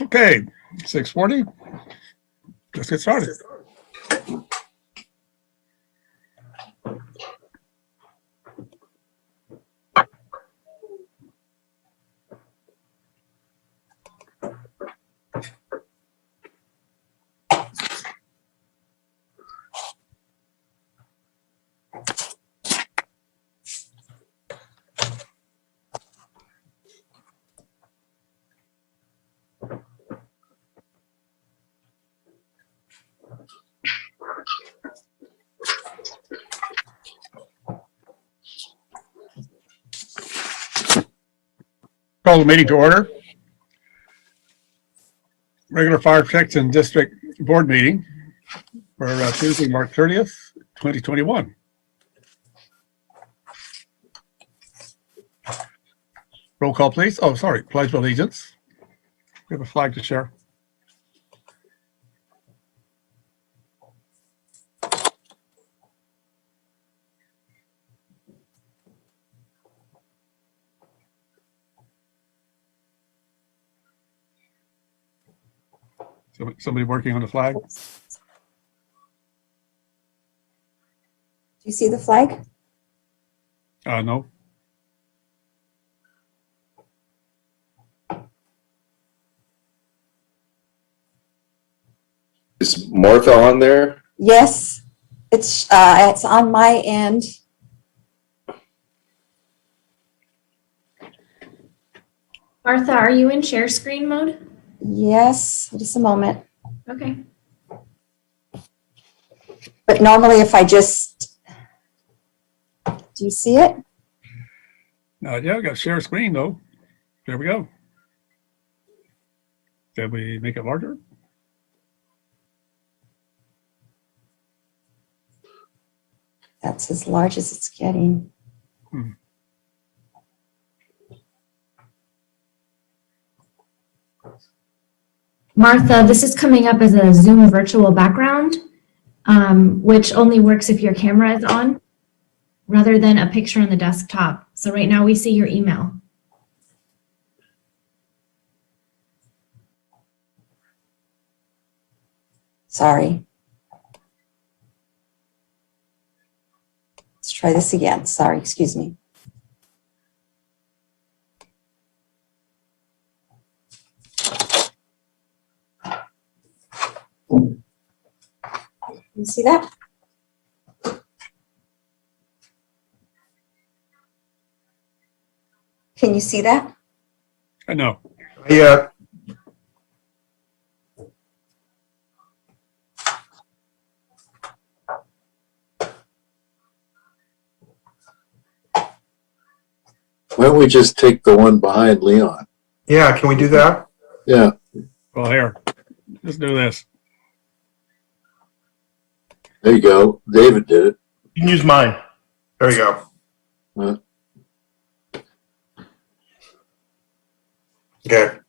Okay, 6:40. Let's get started. Call the meeting to order. Regular Fire Protection District Board meeting for Tuesday, March 30th, 2021. Roll call, please. Oh, sorry. Pledge of allegiance. We have a flag to share. Somebody working on the flag? Do you see the flag? No. Is Martha on there? Yes, it's on my end. Martha, are you in share screen mode? Yes, just a moment. Okay. But normally if I just, do you see it? Yeah, we got share screen though. There we go. Can we make it larger? That's as large as it's getting. Martha, this is coming up as a Zoom virtual background, which only works if your camera is on, rather than a picture on the desktop. So right now we see your email. Sorry. Let's try this again. Sorry, excuse me. You see that? Can you see that? I know. Yeah, Why don't we just take the one behind Leon? yeah, can we do that? Yeah, Well, here, let's do this. there you go. David did it. You can use mine. There you go. Uh, Okay. There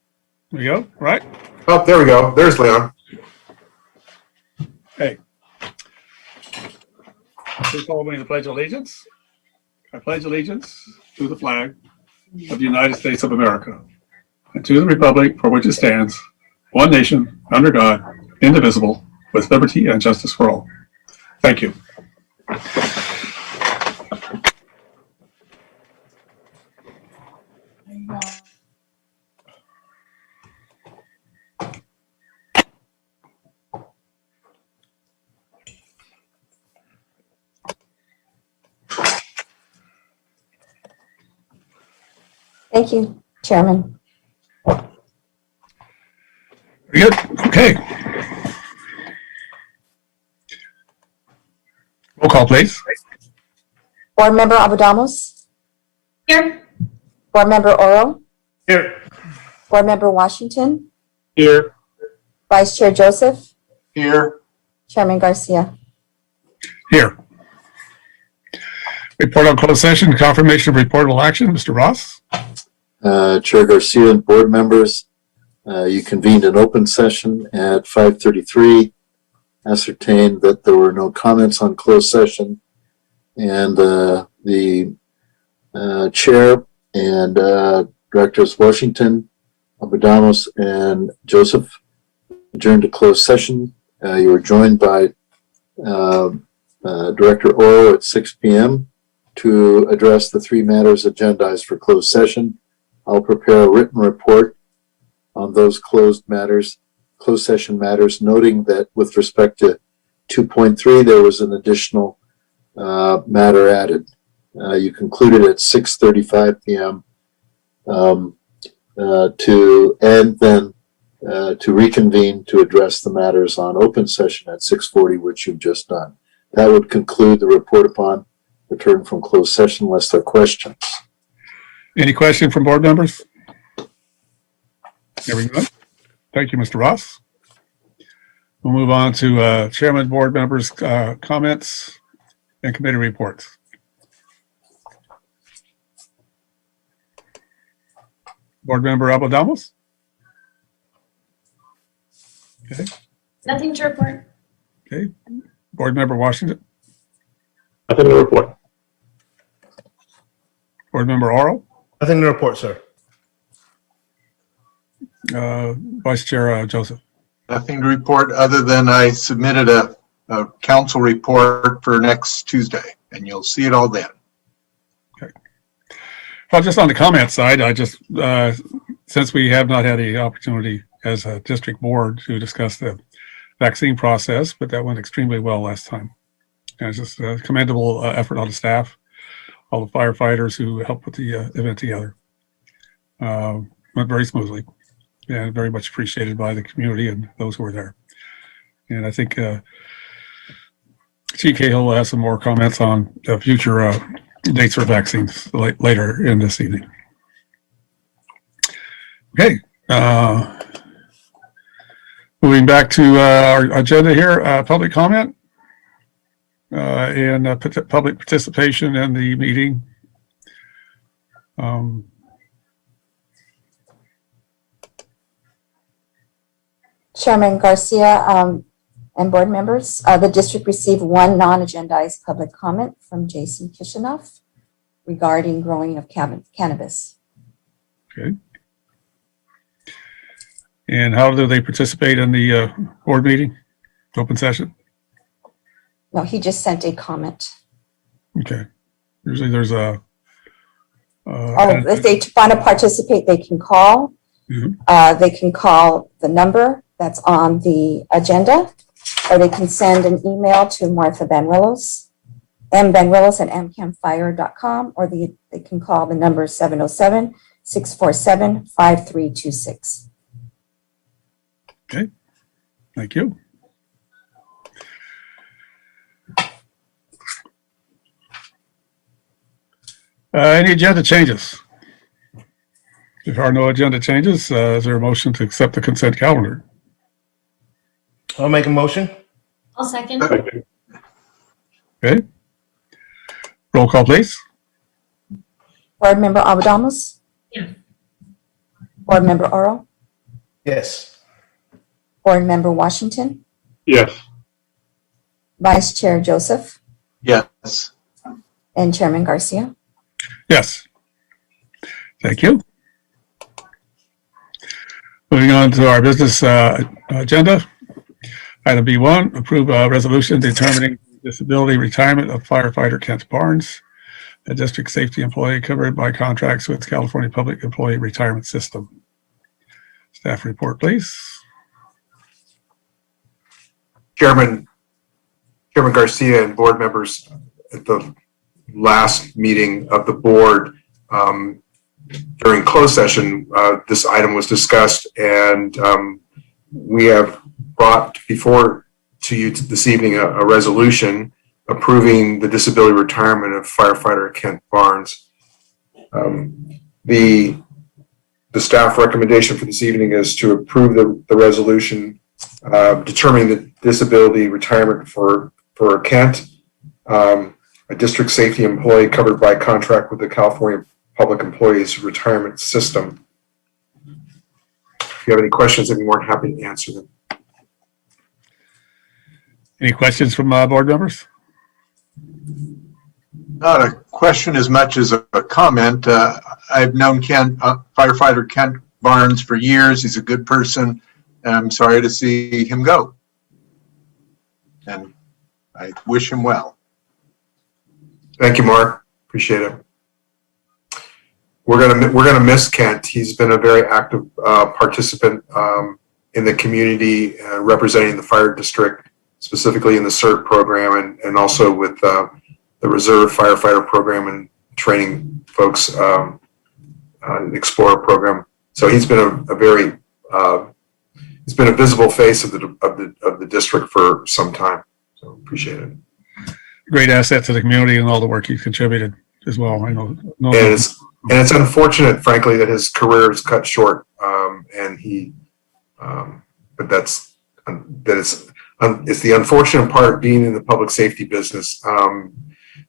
we go, right? Oh, there we go. There's Leon. Hey. Please follow me in the Pledge of Allegiance. I pledge allegiance to the flag of the United States of America and to the republic for which it stands, one nation, under God, indivisible, with liberty and justice for all. Thank you. Thank you, Chairman. Very good. Okay. Roll call, please. Board Member Abudamos, Here. Board Member Oro, Here. Board Member Washington, Here. Vice Chair Joseph, Here. Chairman Garcia. Here. Report on closed session, confirmation of reportable action. Mr. Ross? Chair Garcia and board members, you convened an open session at 5:33, ascertained that there were no comments on closed session, and the chair and directors Washington, Abudamos, and Joseph adjourned to closed session. You were joined by Director Oro at 6 p.m. to address the three matters agendized for closed session. I'll prepare a written report on those closed session matters, noting that with respect to 2.3, there was an additional matter added. You concluded at 6:35 p.m. To end then to reconvene to address the matters on open session at 6:40, which you've just done. That would conclude the report upon return from closed session unless there are questions. Any question from board members? Hearing none. Thank you, Mr. Ross. We'll move on to chairman, board members' comments and committee reports. Board member Abudamos? Okay. Nothing to report. Okay. Board member Washington? Nothing to report. Board member Oro? Nothing to report, sir. Vice Chair Joseph? Nothing to report other than I submitted a council report for next Tuesday, and you'll see it all then. Well, just on the comment side, I just, since we have not had the opportunity as a district board to discuss the vaccine process, but that went extremely well last time. And it's just a commendable effort on the staff, all the firefighters who helped put the event together. Went very smoothly and very much appreciated by the community and those who were there. And I think Chief Cahill will have some more comments on future dates for vaccines later in this evening. Okay. Moving back to our agenda here, public comment and public participation in the meeting. Chairman Garcia, and board members, the district received one non-agendized public comment from Jason Kishinoff regarding growing of cannabis. Okay. And how do they participate in the board meeting, open session? No, he just sent a comment. Okay. Usually there's a. If they want to participate, they can call. Mhm. They can call the number that's on the agenda, or they can send an email to Martha Banuelos, mbanuelos@amcamfire.com, or they can call the number 707-647-5326. Thank you. Any agenda changes? If there are no agenda changes, is there a motion to accept the consent calendar? I'll make a motion. I'll second. Okay. Roll call, please. Board Member Abadamus? Yeah. Board Member Oro? Yes. Board Member Washington? Yes. Vice Chair Joseph? Yes. And Chairman Garcia? Yes. Thank you. Moving on to our business agenda. Item B1, approve a resolution determining disability retirement of firefighter Kent Barnes, a district safety employee covered by contracts with California Public Employee Retirement System. Staff report, please. Chairman Garcia and board members, at the last meeting of the board, during closed session, this item was discussed, and we have brought before to you this evening a resolution approving the disability retirement of firefighter Kent Barnes. The staff recommendation for this evening is to approve the resolution determining the disability retirement for Kent, a district safety employee covered by contract with the California Public Employees Retirement System. If you have any questions, I'd be more than happy to answer them. Any questions from board members? Not a question as much as a comment. I've known firefighter Kent Barnes for years. He's a good person, and I'm sorry to see him go. And I wish him well. Thank you, Mark. Appreciate it. We're gonna miss Kent. He's been a very active participant in the community, representing the fire district, specifically in the CERT program, and also with the Reserve Firefighter program and training folks, the Explorer program. So he's been he's been a visible face of the district for some time. So appreciate it. Great asset to the community and all the work he's contributed as well. I know. And it's unfortunate, frankly, that his career is cut short. But it's the unfortunate part of being in the public safety business.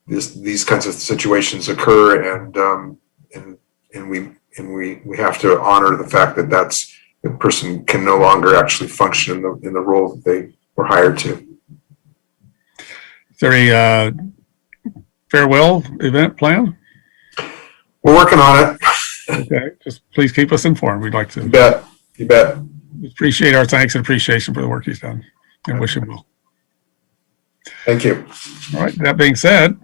These kinds of situations occur, and we have to honor the fact that the person can no longer actually function in the role that they were hired to. Is there a farewell event planned? We're working on it. Okay, just please keep us informed. We'd like to. You bet. Appreciate our thanks and appreciation for the work he's done, and wish him well. Thank you. All right, that being said,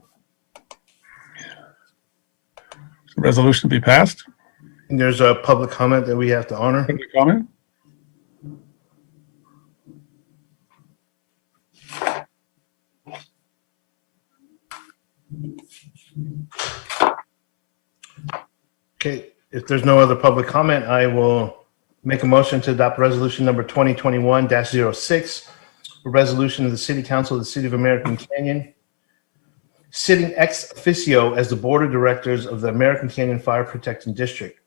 the resolution to be passed. And there's a public comment that we have to honor. Any comment? Okay, if there's no other public comment, I will make a motion to adopt resolution number 2021-06, a resolution of the City Council of the City of American Canyon, sitting ex officio as the Board of Directors of the American Canyon Fire Protection District,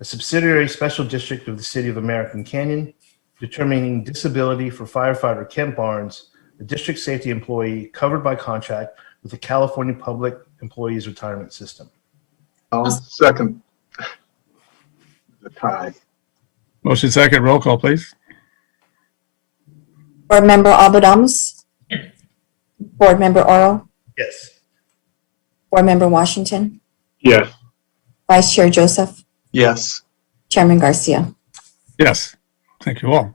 a subsidiary special district of the City of American Canyon, determining disability for firefighter Kent Barnes, a district safety employee covered by contract with the California Public Employees Retirement System. I'll second the tie. Motion second, roll call, please. Board Member Albodamus? Board Member Oro? Yes. Board Member Washington? Yes. Vice Chair Joseph? Yes. Chairman Garcia? Yes, thank you all.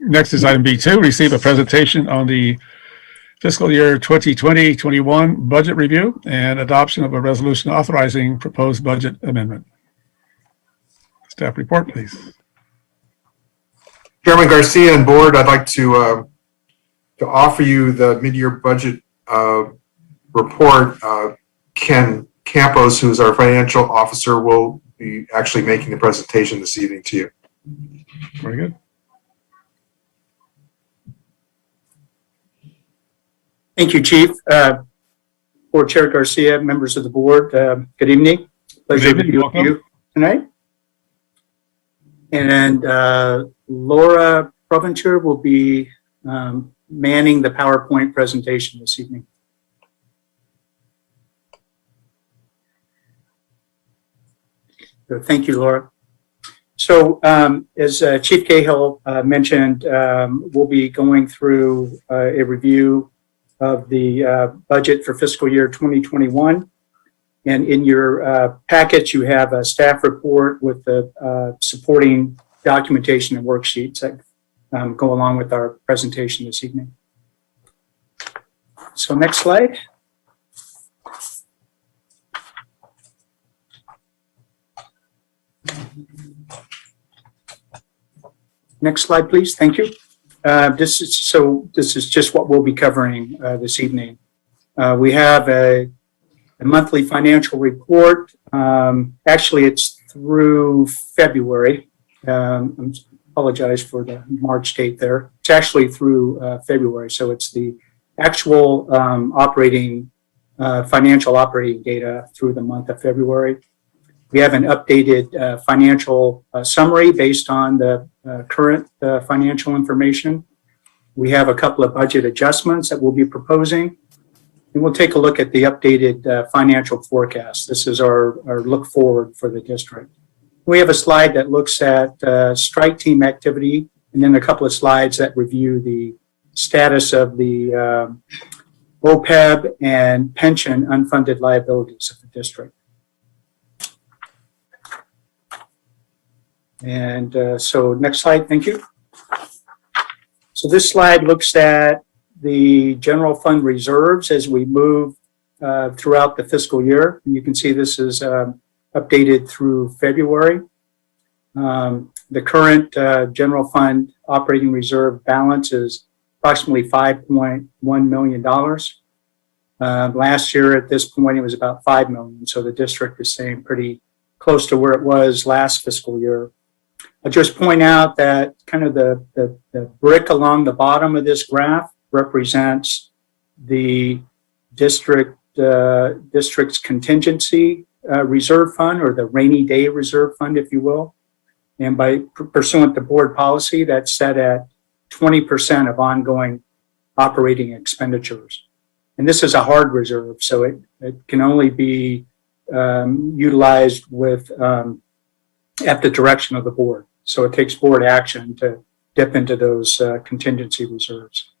Next is item B2, receive a presentation on the fiscal year 2020-21 budget review and adoption of a resolution authorizing proposed budget amendment. Staff report, please. Chairman Garcia and board, I'd like to offer you the mid-year budget report. Ken Campos, who's our financial officer, will be actually making the presentation this evening to you. Very good. Thank you, Chief. Board Chair Garcia, members of the board, good evening. Pleasure to be with you tonight. And Laura Provencher will be manning the PowerPoint presentation this evening. So thank you, Laura. So as Chief Cahill mentioned, we'll be going through a review of the budget for fiscal year 2021. And in your package, you have a staff report with the supporting documentation and worksheets that go along with our presentation this evening. So next slide. Next slide, please. Thank you. This is just what we'll be covering this evening. We have a monthly financial report. Actually, it's through February. I apologize for the March date there. It's actually through February, so it's the actual financial operating data through the month of February. We have an updated financial summary based on the current financial information. We have a couple of budget adjustments that we'll be proposing. And we'll take a look at the updated financial forecast. This is our look forward for the district. We have a slide that looks at strike team activity, and then a couple of slides that review the status of the OPEB and pension unfunded liabilities of the district. And so next slide, thank you. So this slide looks at the general fund reserves as we move throughout the fiscal year. And you can see this is updated through February. The current general fund operating reserve balance is approximately $5.1 million. Last year at this point, it was about $5 million. So the district is staying pretty close to where it was last fiscal year. I'll just point out that kind of the brick along the bottom of this graph represents the district's contingency reserve fund, or the rainy day reserve fund, if you will. And by pursuant to board policy, that's set at 20% of ongoing operating expenditures. And this is a hard reserve, so it can only be utilized with at the direction of the board. So it takes board action to dip into those contingency reserves.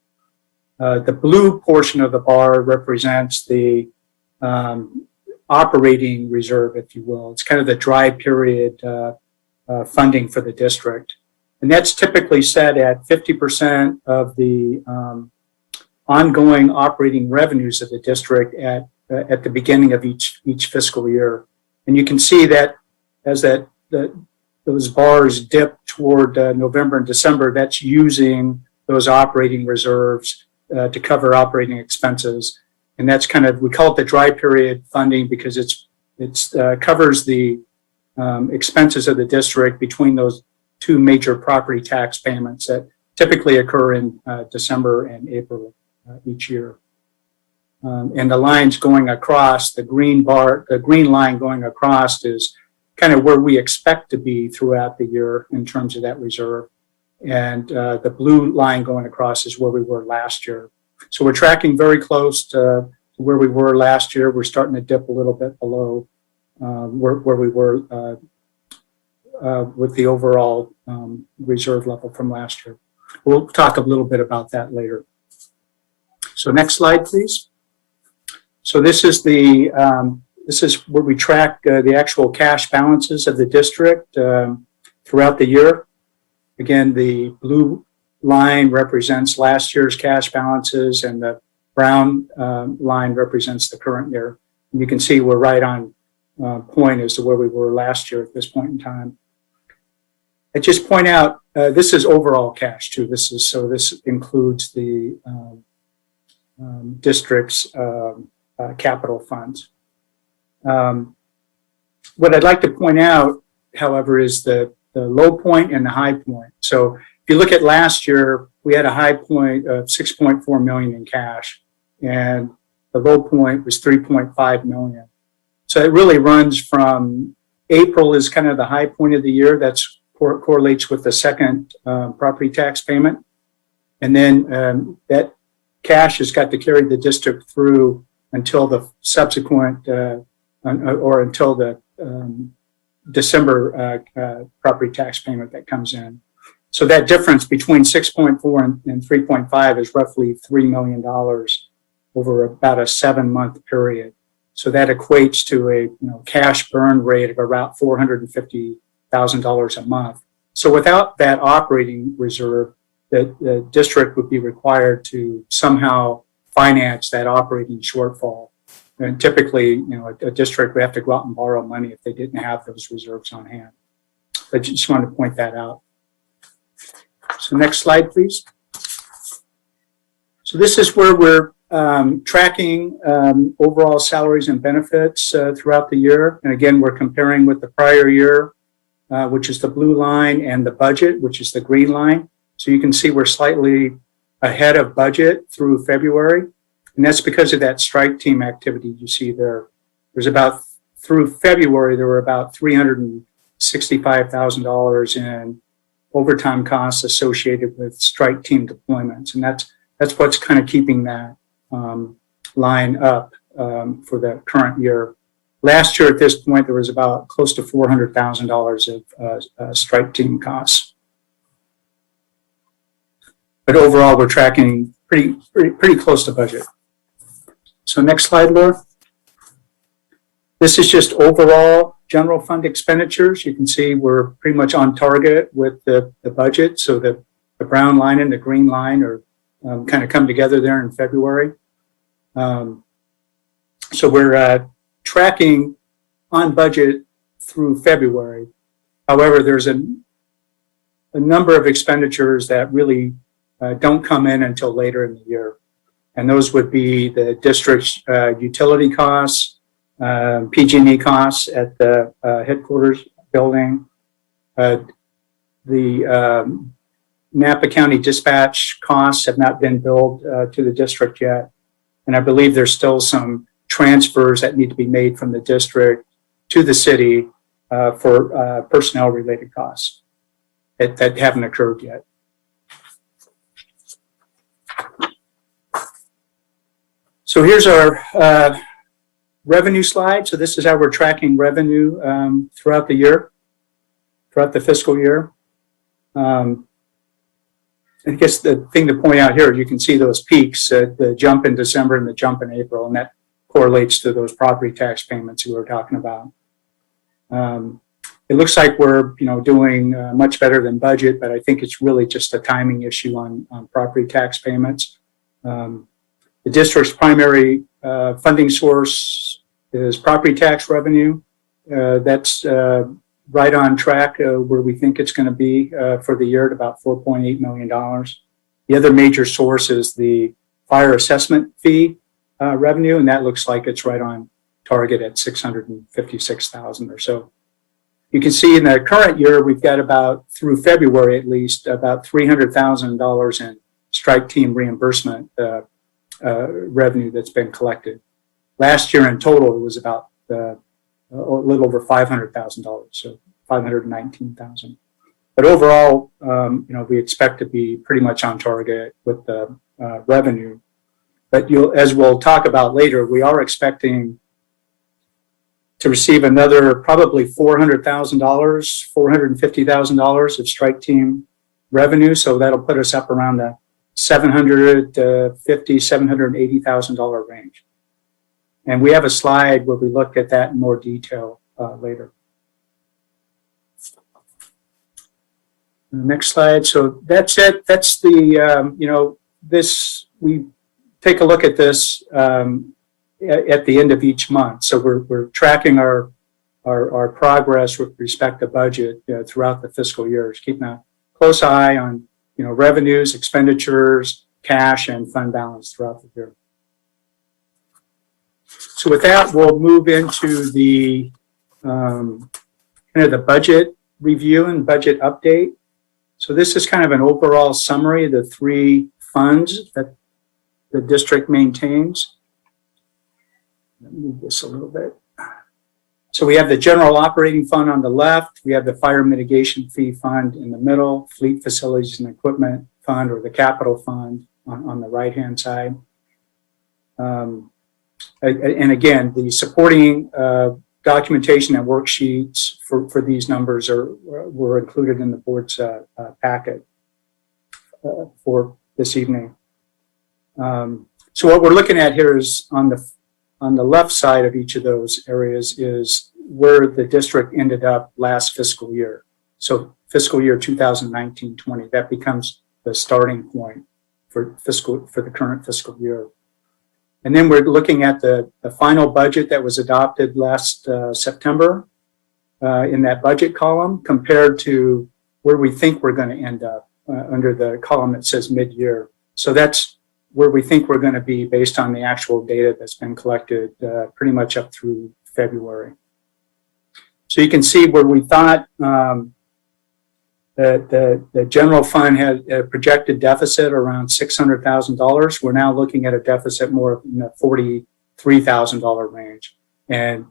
The blue portion of the bar represents the operating reserve, if you will. It's kind of the dry period funding for the district. And that's typically set at 50% of the ongoing operating revenues of the district at the beginning of each fiscal year. And you can see that as those bars dip toward November and December, that's using those operating reserves to cover operating expenses. And that's kind of, we call it the dry period funding because it's covers the expenses of the district between those two major property tax payments that typically occur in December and April each year. And the lines going across, the green line going across is kind of where we expect to be throughout the year in terms of that reserve. And the blue line going across is where we were last year. So we're tracking very close to where we were last year. We're starting to dip a little bit below where we were with the overall reserve level from last year. We'll talk a little bit about that later. So next slide, please. So this is where we track the actual cash balances of the district throughout the year. Again, the blue line represents last year's cash balances, and the brown line represents the current year. And you can see we're right on point as to where we were last year at this point in time. I just point out this is overall cash too. This includes the district's capital funds. What I'd like to point out, however, is the low point and the high point. So if you look at last year, we had a high point of 6.4 million in cash, and the low point was 3.5 million. So it really runs from April is kind of the high point of the year. That's correlates with the second property tax payment. And then that cash has got to carry the district through until the subsequent or until the December property tax payment that comes in. So that difference between 6.4 and 3.5 is roughly $3 million over about a 7-month period. So that equates to a cash burn rate of around $450,000 a month. So without that operating reserve, the district would be required to somehow finance that operating shortfall. And typically, a district would have to go out and borrow money if they didn't have those reserves on hand. I just wanted to point that out. So next slide, please. So this is where we're tracking overall salaries and benefits throughout the year. And again, we're comparing with the prior year, which is the blue line, and the budget, which is the green line. So you can see we're slightly ahead of budget through February. And that's because of that strike team activity you see there. Through February, there were about $365,000 in overtime costs associated with strike team deployments. And that's what's kind of keeping that line up for the current year. Last year at this point, there was about close to $400,000 of strike team costs. But overall, we're tracking pretty close to budget. So next slide, Laura. This is just overall general fund expenditures. You can see we're pretty much on target with the budget. So the brown line and the green line are kind of come together there in February. So we're tracking on budget through February. However, there's a number of expenditures that really don't come in until later in the year. And those would be the district's utility costs, PG&E costs at the headquarters building, the Napa County dispatch costs have not been billed to the district yet. And I believe there's still some transfers that need to be made from the district to the city for personnel related costs that haven't occurred yet. So here's our revenue slide. So this is how we're tracking revenue throughout the year, throughout the fiscal year. I guess the thing to point out here, you can see those peaks, the jump in December and the jump in April, and that correlates to those property tax payments we were talking about. It looks like we're doing much better than budget, but I think it's really just a timing issue on property tax payments. The district's primary funding source is property tax revenue. That's right on track where we think it's going to be for the year at about $4.8 million. The other major source is the fire assessment fee revenue, and that looks like it's right on target at $656,000 or so. You can see in the current year, we've got about, through February at least, about $300,000 in strike team reimbursement revenue that's been collected. Last year in total, it was about a little over $500,000, so $519,000. But overall, we expect to be pretty much on target with the revenue. But as we'll talk about later, we are expecting to receive another probably $400,000, $450,000 of strike team revenue. So that'll put us up around the $750,000, $780,000 range. And we have a slide where we look at that in more detail later. Next slide. So that's it. That's the, we take a look at this at the end of each month. So we're tracking our progress with respect to budget throughout the fiscal years, keeping a close eye on, revenues, expenditures, cash, and fund balance throughout the year. So with that, we'll move into the kind of the budget review and budget update. So this is kind of an overall summary of the three funds that the district maintains. Let me move this a little bit. So we have the general operating fund on the left. We have the fire mitigation fee fund in the middle, fleet facilities and equipment fund, or the capital fund on the right-hand side. And again, the supporting documentation and worksheets for these numbers were included in the board's packet for this evening. So what we're looking at here is on the left side of each of those areas is where the district ended up last fiscal year. So fiscal year 2019-20, that becomes the starting point for the current fiscal year. And then we're looking at the final budget that was adopted last September in that budget column compared to where we think we're going to end up under the column that says mid-year. So that's where we think we're going to be based on the actual data that's been collected pretty much up through February. So you can see where we thought the general fund had a projected deficit around $600,000. We're now looking at a deficit more in the $43,000 range, and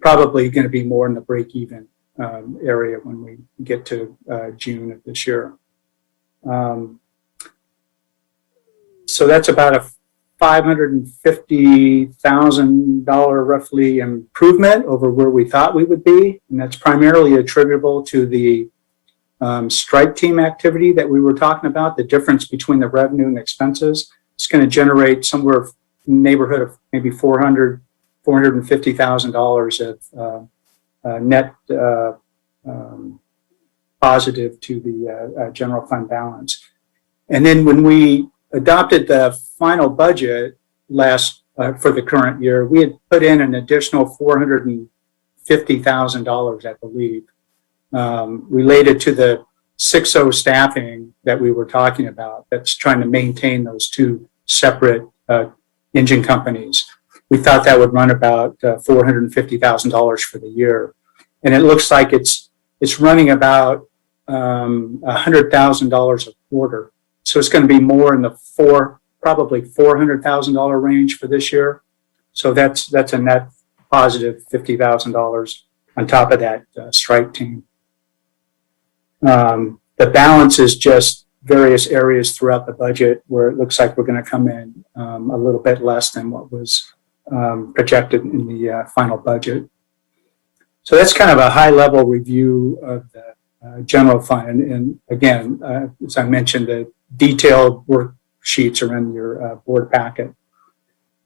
probably going to be more in the break-even area when we get to June of this year. So that's about a $550,000 roughly improvement over where we thought we would be, and that's primarily attributable to the strike team activity that we were talking about. The difference between the revenue and expenses, it's going to generate somewhere in the neighborhood of maybe $450,000 of net positive to the general fund balance. And then when we adopted the final budget for the current year, we had put in an additional $450,000, I believe, related to the 6.0 staffing that we were talking about. That's trying to maintain those two separate engine companies. We thought that would run about $450,000 for the year, and it looks like it's running about $100,000 a quarter. So it's going to be more in the probably $400,000 range for this year. So that's a net positive $50,000 on top of that strike team. The balance is just various areas throughout the budget where it looks like we're going to come in a little bit less than what was projected in the final budget. So that's kind of a high-level review of the general fund. And again, as I mentioned, the detailed worksheets are in your board packet.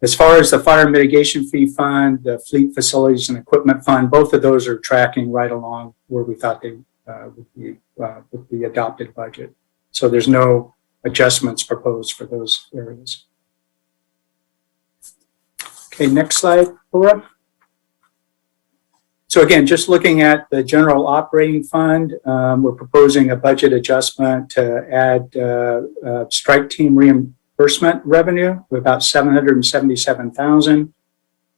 As far as the fire mitigation fee fund, the fleet facilities and equipment fund, both of those are tracking right along where we thought they would be with the adopted budget. So there's no adjustments proposed for those areas. Okay, next slide, Laura. So again, just looking at the general operating fund, we're proposing a budget adjustment to add strike team reimbursement revenue of about $777,000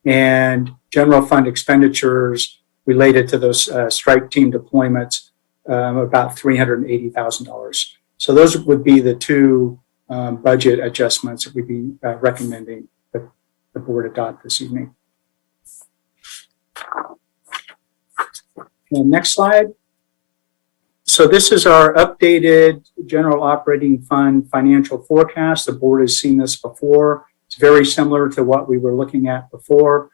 and general fund expenditures related to those strike team deployments about $380,000. So those would be the two budget adjustments that we'd be recommending that the board adopt this evening. And next slide. So this is our updated general operating fund financial forecast. The board has seen this before. It's very similar to what we were looking at before.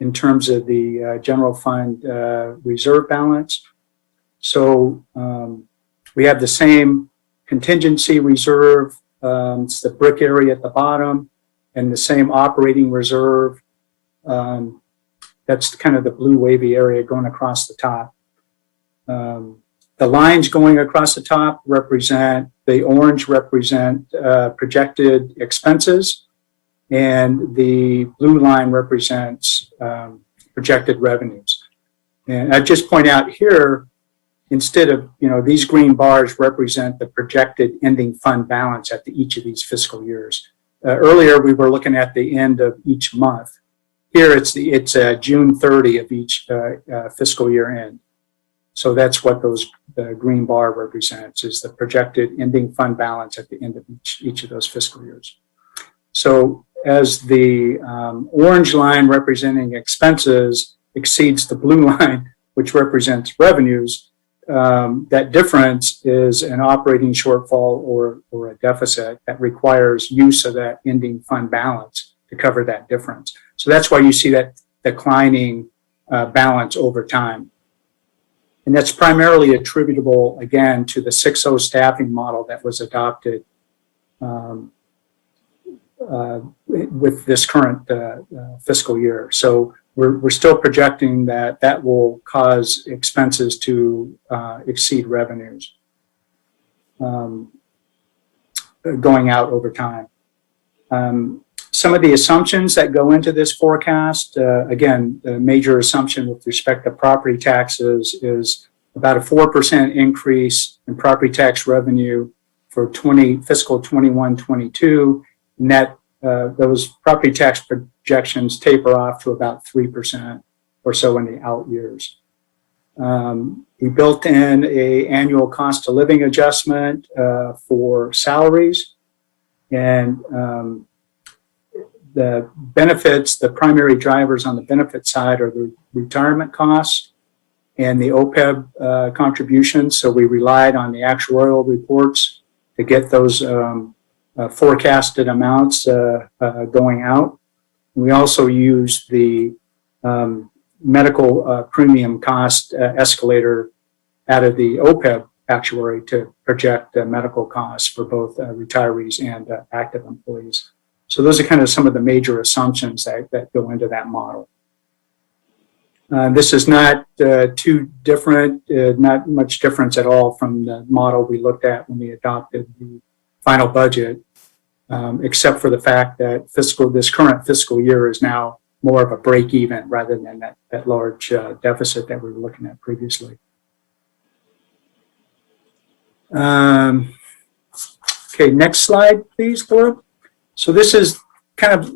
in terms of the general fund reserve balance. So we have the same contingency reserve, it's the brick area at the bottom, and the same operating reserve. That's kind of the blue wavy area going across the top. The lines going across the top represent, the orange represent projected expenses, and the blue line represents projected revenues. And I just point out here, instead of, these green bars represent the projected ending fund balance at each of these fiscal years. Earlier, we were looking at the end of each month. Here, it's June 30 of each fiscal year end. So that's what the green bar represents, is the projected ending fund balance at the end of each of those fiscal years. So as the orange line representing expenses exceeds the blue line, which represents revenues, that difference is an operating shortfall or a deficit that requires use of that ending fund balance to cover that difference. So that's why you see that declining balance over time. And that's primarily attributable, again, to the 6.0 staffing model that was adopted with this current fiscal year. So we're still projecting that will cause expenses to exceed revenues going out over time. Some of the assumptions that go into this forecast, again, the major assumption with respect to property taxes is about a 4% increase in property tax revenue for fiscal 21-22. Net, those property tax projections taper off to about 3% or so in the out years. We built in an annual cost of living adjustment for salaries, and the benefits, the primary drivers on the benefit side are the retirement costs and the OPEB contributions. So we relied on the actuarial reports to get those forecasted amounts going out. We also used the medical premium cost escalator out of the OPEB actuary to project medical costs for both retirees and active employees. So those are kind of some of the major assumptions that go into that model. This is not too different, not much difference at all from the model we looked at when we adopted the final budget, except for the fact that this current fiscal year is now more of a break even rather than that large deficit that we were looking at previously. Okay, next slide, please, Caleb. So this is kind of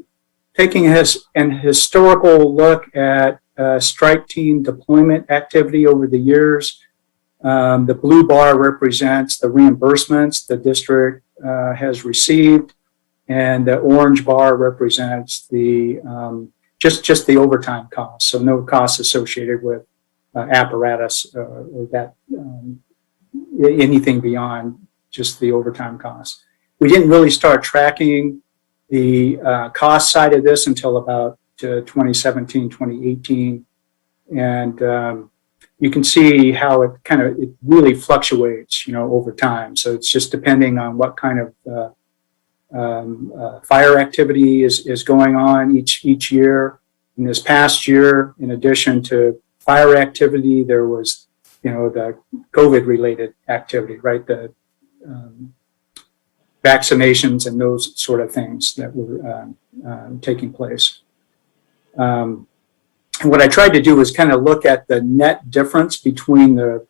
taking an historical look at strike team deployment activity over the years. The blue bar represents the reimbursements the district has received, and the orange bar represents the just the overtime costs. So no costs associated with apparatus or that anything beyond just the overtime costs. We didn't really start tracking the cost side of this until about 2017, 2018. And you can see how it really fluctuates, over time. So it's just depending on what kind of fire activity is going on each year. In this past year, in addition to fire activity, there was, the COVID-related activity, right? The vaccinations and those sort of things that were taking place. And what I tried to do was kind of look at the net difference between the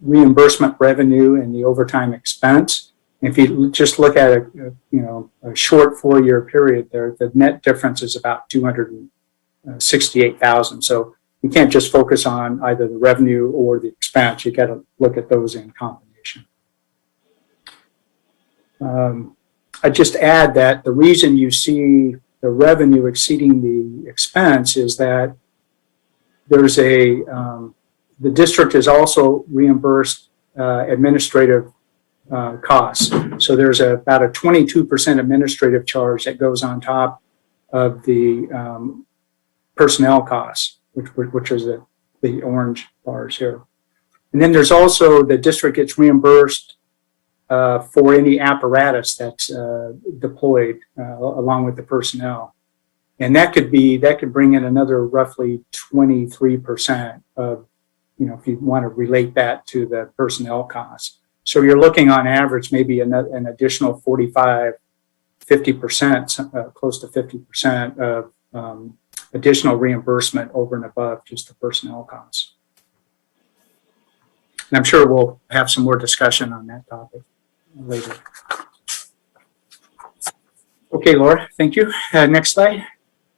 reimbursement revenue and the overtime expense. If you just look at a short 4-year period there, the net difference is about $268,000. So you can't just focus on either the revenue or the expense. You got to look at those in combination. I just add that the reason you see the revenue exceeding the expense is that there's the district is also reimbursed administrative costs. So there's about a 22% administrative charge that goes on top of the personnel costs, which is the orange bars here. And then there's also the district gets reimbursed for any apparatus that's deployed along with the personnel. And that could bring in another roughly 23% of, if you want to relate that to the personnel costs. So you're looking on average, maybe an additional 45, 50%, close to 50% of additional reimbursement over and above just the personnel costs. And I'm sure we'll have some more discussion on that topic later. Okay, Laura, thank you. Next slide.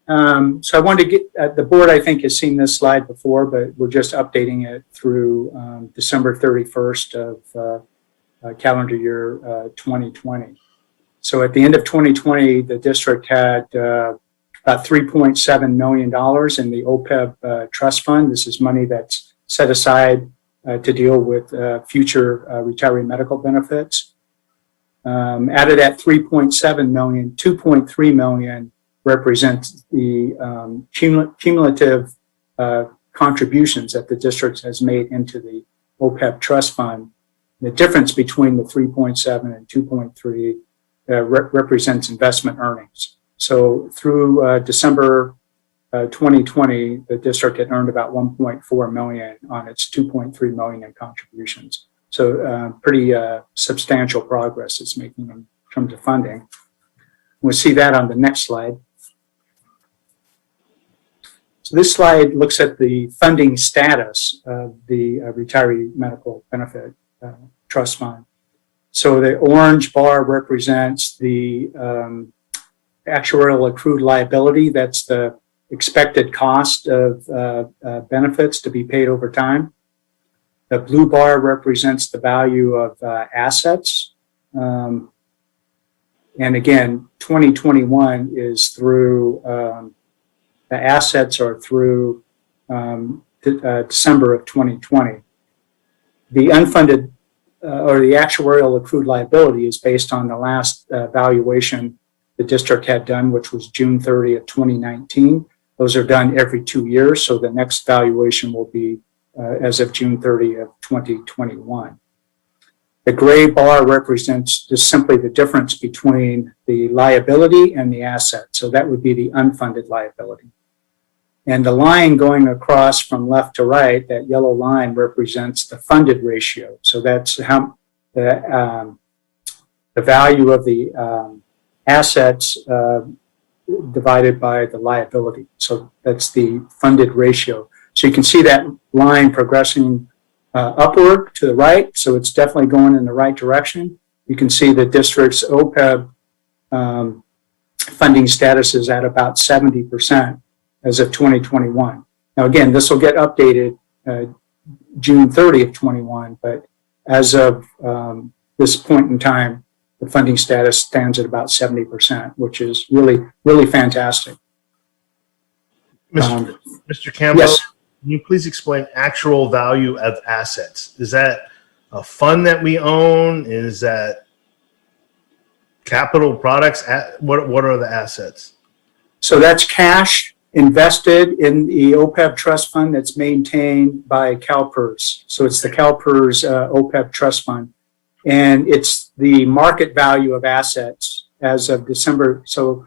So I wanted to get, the board I think has seen this slide before, but we're just updating it through December 31st of calendar year 2020. So at the end of 2020, the district had about $3.7 million in the OPEB trust fund. This is money that's set aside to deal with future retiree medical benefits. Out of that 3.7 million, 2.3 million represents the cumulative contributions that the district has made into the OPEB trust fund. The difference between the 3.7 and 2.3 represents investment earnings. So through December 2020, the district had earned about 1.4 million on its 2.3 million in contributions. So pretty substantial progress it's making in terms of funding. We'll see that on the next slide. So this slide looks at the funding status of the retiree medical benefit trust fund. So the orange bar represents the actuarial accrued liability. That's the expected cost of benefits to be paid over time. The blue bar represents the value of assets. And again, 2021 is through, the assets are through December of 2020. The unfunded or the actuarial accrued liability is based on the last valuation the district had done, which was June 30 of 2019. Those are done every 2 years, so the next valuation will be as of June 30 of 2021. The gray bar represents just simply the difference between the liability and the asset, so that would be the unfunded liability. And the line going across from left to right, that yellow line represents the funded ratio. So that's how the value of the assets divided by the liability. So that's the funded ratio. So you can see that line progressing upward to the right. So it's definitely going in the right direction. You can see the district's OPEB funding status is at about 70%. As of 2021. Now, again, this will get updated June 30 of 21, but as of this point in time, the funding status stands at about 70%, which is really, really fantastic. Mr. Campbell, Yes. can you please explain actual value of assets? Is that a fund that we own? Is that capital products? What are the assets? So that's cash invested in the OPEB trust fund that's maintained by CalPERS. So it's the CalPERS OPEB trust fund. And it's the market value of assets as of December. So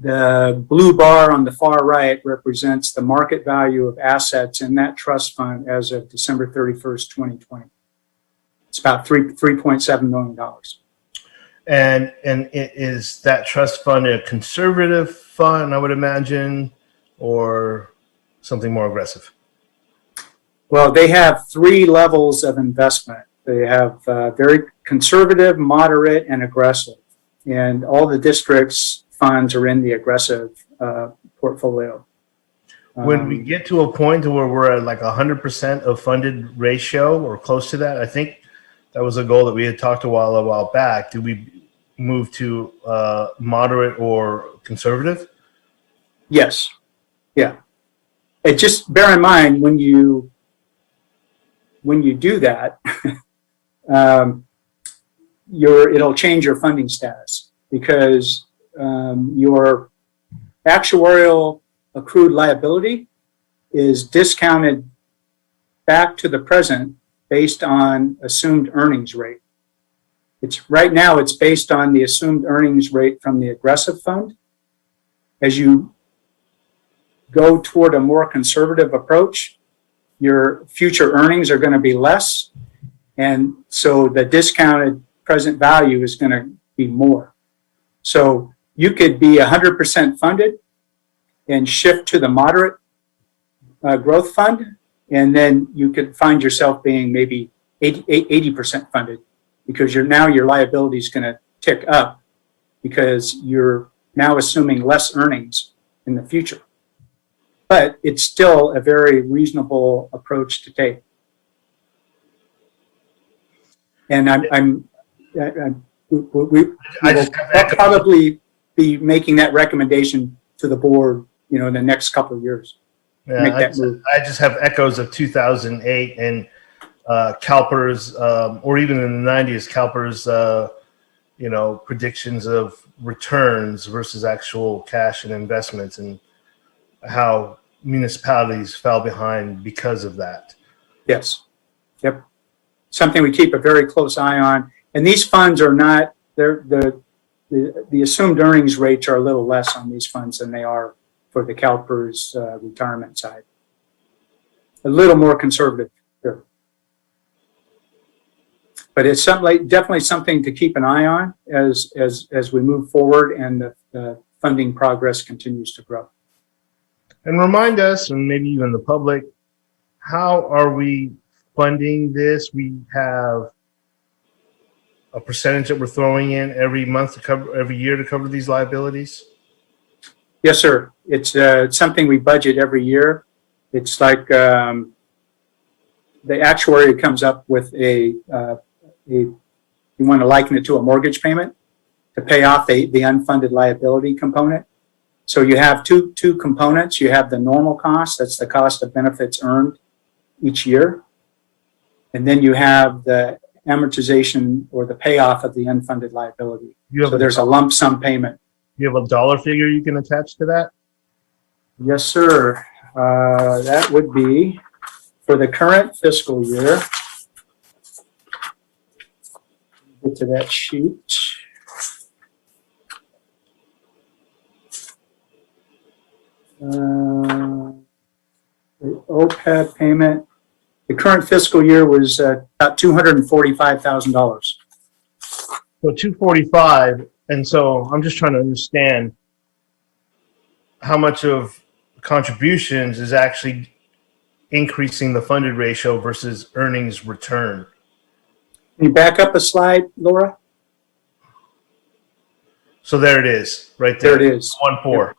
the blue bar on the far right represents the market value of assets in that trust fund as of December 31st, 2020. It's about $3.7 million. And is that trust fund a conservative fund, I would imagine, or something more aggressive? Well, they have 3 levels of investment. They have very conservative, moderate, and aggressive. And all the district's funds are in the aggressive portfolio. When we get to a point to where we're at like 100% of funded ratio or close to that, I think that was a goal that we had talked a while back. Do we move to moderate or conservative? Yes. Yeah. It just bear in mind when you do that, it'll change your funding status because your actuarial accrued liability is discounted back to the present based on assumed earnings rate. Right now, it's based on the assumed earnings rate from the aggressive fund. As you go toward a more conservative approach, your future earnings are going to be less. And so the discounted present value is going to be more. So you could be 100% funded and shift to the moderate growth fund. And then you could find yourself being maybe 80% funded, because now your liability is going to tick up because you're now assuming less earnings in the future. But it's still a very reasonable approach to take. And we'll probably be making that recommendation to the board, in the next couple of years. Yeah, Make that move. I just have echoes of 2008 and CalPERS, or even in the 90s, CalPERS, predictions of returns versus actual cash and investments, and how municipalities fell behind because of that. Yes. Yep. Something we keep a very close eye on. And these funds are not, the assumed earnings rates are a little less on these funds than they are for the CalPERS retirement side. A little more conservative here. But it's definitely something to keep an eye on as we move forward and the funding progress continues to grow. And remind us, and maybe even the public, how are we funding this? We have a percentage that we're throwing in every month to cover, every year to cover these liabilities? Yes, sir. It's something we budget every year. It's like the actuary comes up with you want to liken it to a mortgage payment to pay off the unfunded liability component. So you have two components. You have the normal cost, that's the cost of benefits earned each year. And then you have the amortization or the payoff of the unfunded liability. So there's a lump sum payment. You have a dollar figure you can attach to that? Yes, sir. That would be for the current fiscal year. Get to that sheet. The OPEB payment, the current fiscal year was about $245,000. So 245, and so I'm just trying to understand how much of contributions is actually increasing the funded ratio versus earnings return. Can you back up a slide, Laura? So there it is, right there. There it is. 1.4.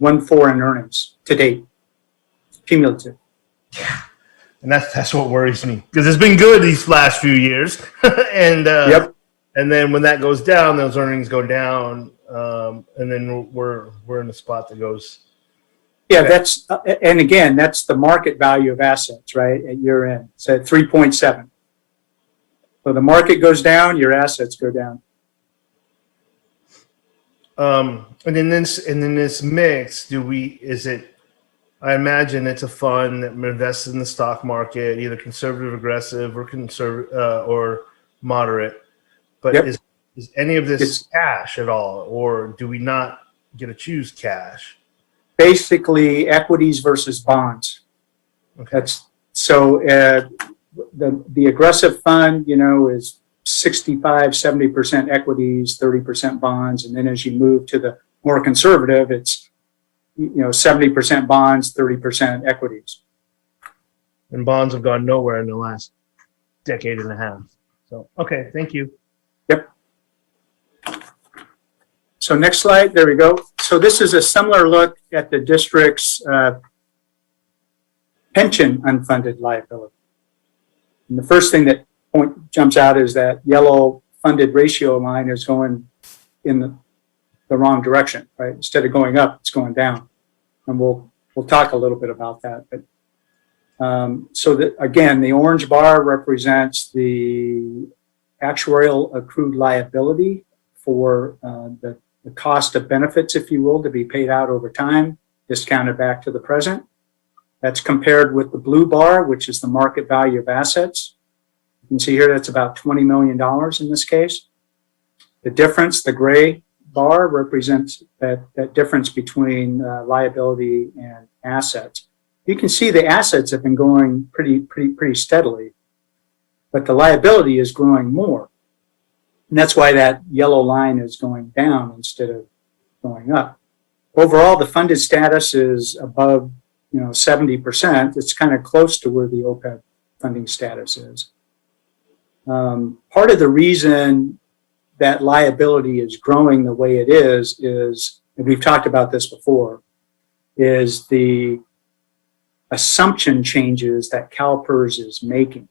1.4 in earnings to date, cumulative. And that's what worries me, because it's been good these last few years, and Yep. And then when that goes down, those earnings go down, and then we're in a spot that goes. Yeah, that's and again, that's the market value of assets, right? At year end, it's at 3.7. So the market goes down, your assets go down. And in this mix, I imagine it's a fund that invests in the stock market, either conservative, aggressive, or moderate. But Yep. is any of this cash at all, or do we not get to choose cash? Basically, equities versus bonds. Okay. The aggressive fund, is 65-70% equities, 30% bonds, and then as you move to the more conservative, it's 70% bonds, 30% equities. And bonds have gone nowhere in the last decade and a half. So, okay, thank you. Yep. So next slide, there we go. So this is a similar look at the district's pension unfunded liability. And the first thing that jumps out is that yellow funded ratio line is going in the wrong direction, right? Instead of going up, it's going down. And we'll talk a little bit about that. But so that again, the orange bar represents the actuarial accrued liability for the cost of benefits, if you will, to be paid out over time. discounted back to the present. That's compared with the blue bar, which is the market value of assets. You can see here that's about $20 million in this case. The difference, the gray bar, represents that difference between liability and assets. You can see the assets have been growing pretty steadily, but the liability is growing more. And that's why that yellow line is going down instead of going up. Overall, the funded status is above 70%. It's kind of close to where the OPEB funding status is. Part of the reason that liability is growing the way it is, and we've talked about this before, is the assumption changes that CalPERS is making.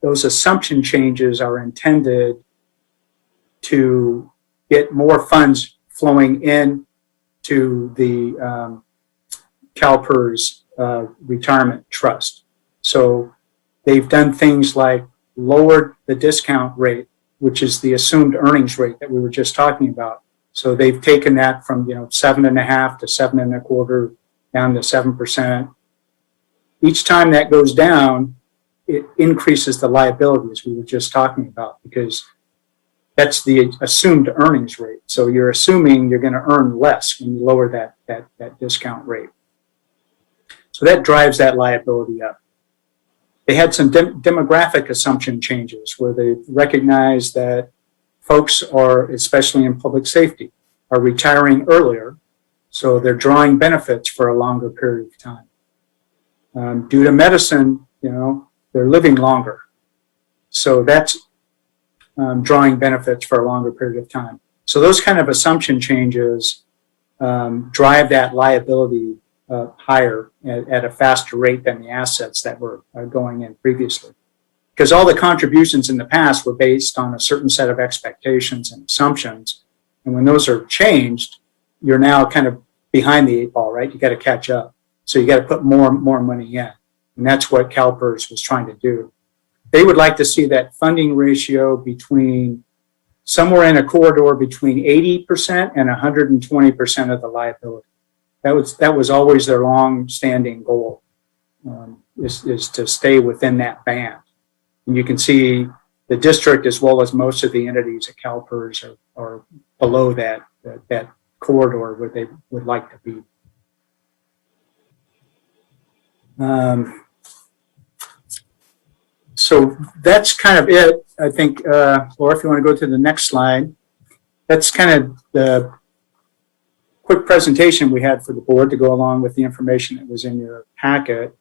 Those assumption changes are intended to get more funds flowing in to the CalPERS retirement trust. So they've done things like lowered the discount rate, which is the assumed earnings rate that we were just talking about. So they've taken that from 7.5 to 7.25 down to 7%. Each time that goes down, it increases the liability, as we were just talking about, because that's the assumed earnings rate. So you're assuming you're going to earn less when you lower that discount rate. So that drives that liability up. They had some demographic assumption changes where they recognized that folks are, especially in public safety, are retiring earlier. So they're drawing benefits for a longer period of time. Due to medicine, they're living longer. So that's drawing benefits for a longer period of time. So those kind of assumption changes drive that liability higher at a faster rate than the assets that were going in previously. Because all the contributions in the past were based on a certain set of expectations and assumptions. And when those are changed, you're now kind of behind the 8 ball, right? You got to catch up. So you got to put more money in. And that's what CalPERS was trying to do. They would like to see that funding ratio between somewhere in a corridor between 80% and 120% of the liability. That was always their long-standing goal, is to stay within that band. And you can see the district, as well as most of the entities at CalPERS, are below that corridor where they would like to be. So that's kind of it. I think, Laura, if you want to go to the next slide, that's kind of the quick presentation we had for the board to go along with the information that was in your packet.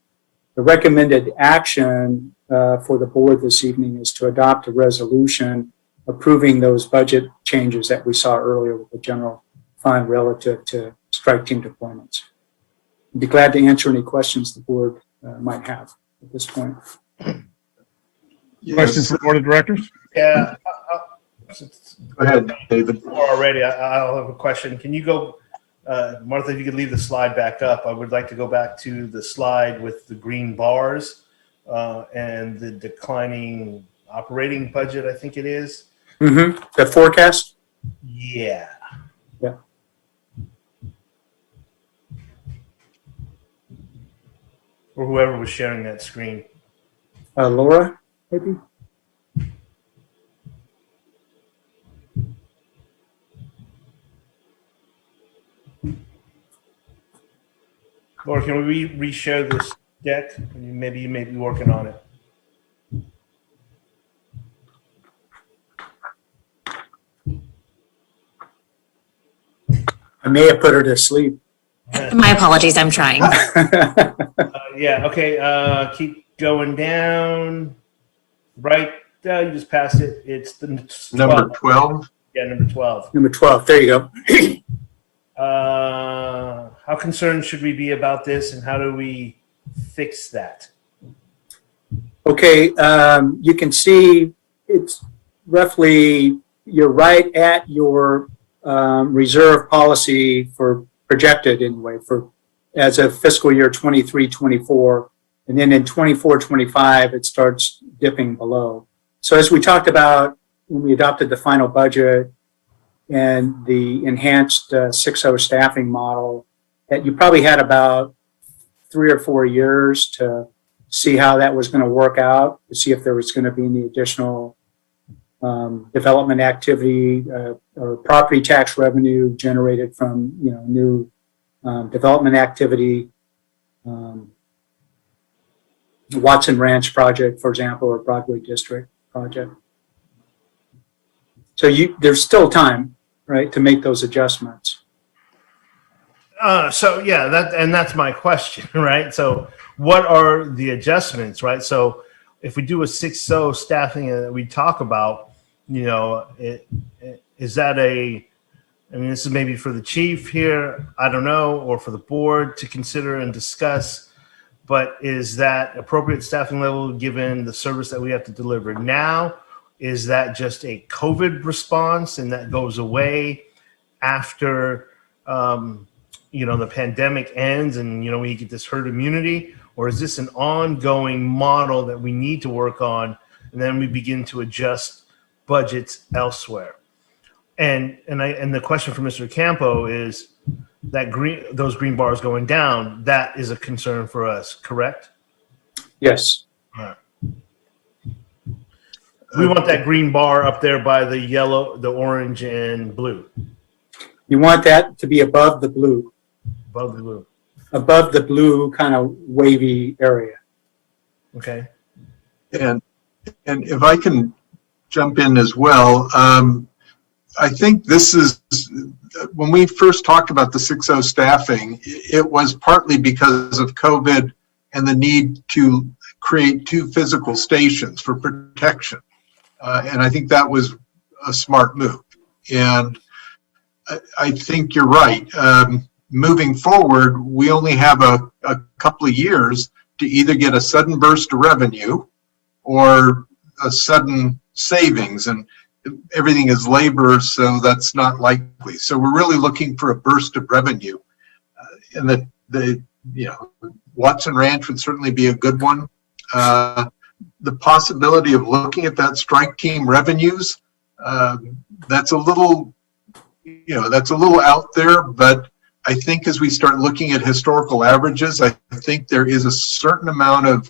The recommended action for the board this evening is to adopt a resolution approving those budget changes that we saw earlier with the general fund relative to strike team deployments. I'd be glad to answer any questions the board might have at this point. Questions for board of directors? Yeah. Go ahead, David. Already, I'll have a question. Can you go, Martha, if you could leave the slide back up. I would like to go back to the slide with the green bars and the declining operating budget, I think it is. Mm-hmm. The forecast? Yeah. Yeah. Or whoever was sharing that screen. Laura, maybe? Laura, can we reshare this deck? Maybe you may be working on it. I may have put her to sleep. My apologies, I'm trying. Yeah, okay. Keep going down. Right, you just passed it. It's the 12. Number 12. Yeah, number 12. Number 12, there you go. How concerned should we be about this, and how do we fix that? Okay, you can see it's roughly, you're right at your reserve policy for projected anyway, for as of fiscal year 23-24. And then in 24-25, it starts dipping below. So as we talked about when we adopted the final budget and the enhanced 6.0 staffing model, that you probably had about 3 or 4 years to see how that was going to work out, to see if there was going to be any additional development activity or property tax revenue generated from new development activity. Watson Ranch project, for example, or Broadway District project. So there's still time, right, to make those adjustments. So yeah, that's my question, right? So what are the adjustments, right? So if we do a 6-0 staffing that we talk about, is that this is maybe for the chief here, I don't know, or for the board to consider and discuss, but is that appropriate staffing level given the service that we have to deliver now? Is that just a COVID response and that goes away after, the pandemic ends and, we get this herd immunity? Or is this an ongoing model that we need to work on and then we begin to adjust budgets elsewhere? And the question for Mr. Campo is that those green bars going down, that is a concern for us, correct? Yes. All right. We want that green bar up there by the yellow, the orange, and blue. You want that to be above the blue. Above the blue. Above the blue kind of wavy area. Okay. And if I can jump in as well, I think this is, when we first talked about the 6-0 staffing, it was partly because of COVID and the need to create 2 physical stations for protection. And I think that was a smart move. And I think you're right. Moving forward, we only have a couple of years to either get a sudden burst of revenue or a sudden savings. And everything is labor, so that's not likely. So we're really looking for a burst of revenue. And the Watson Ranch would certainly be a good one. The possibility of looking at that strike team revenues, that's a little out there, but I think as we start looking at historical averages, I think there is a certain amount of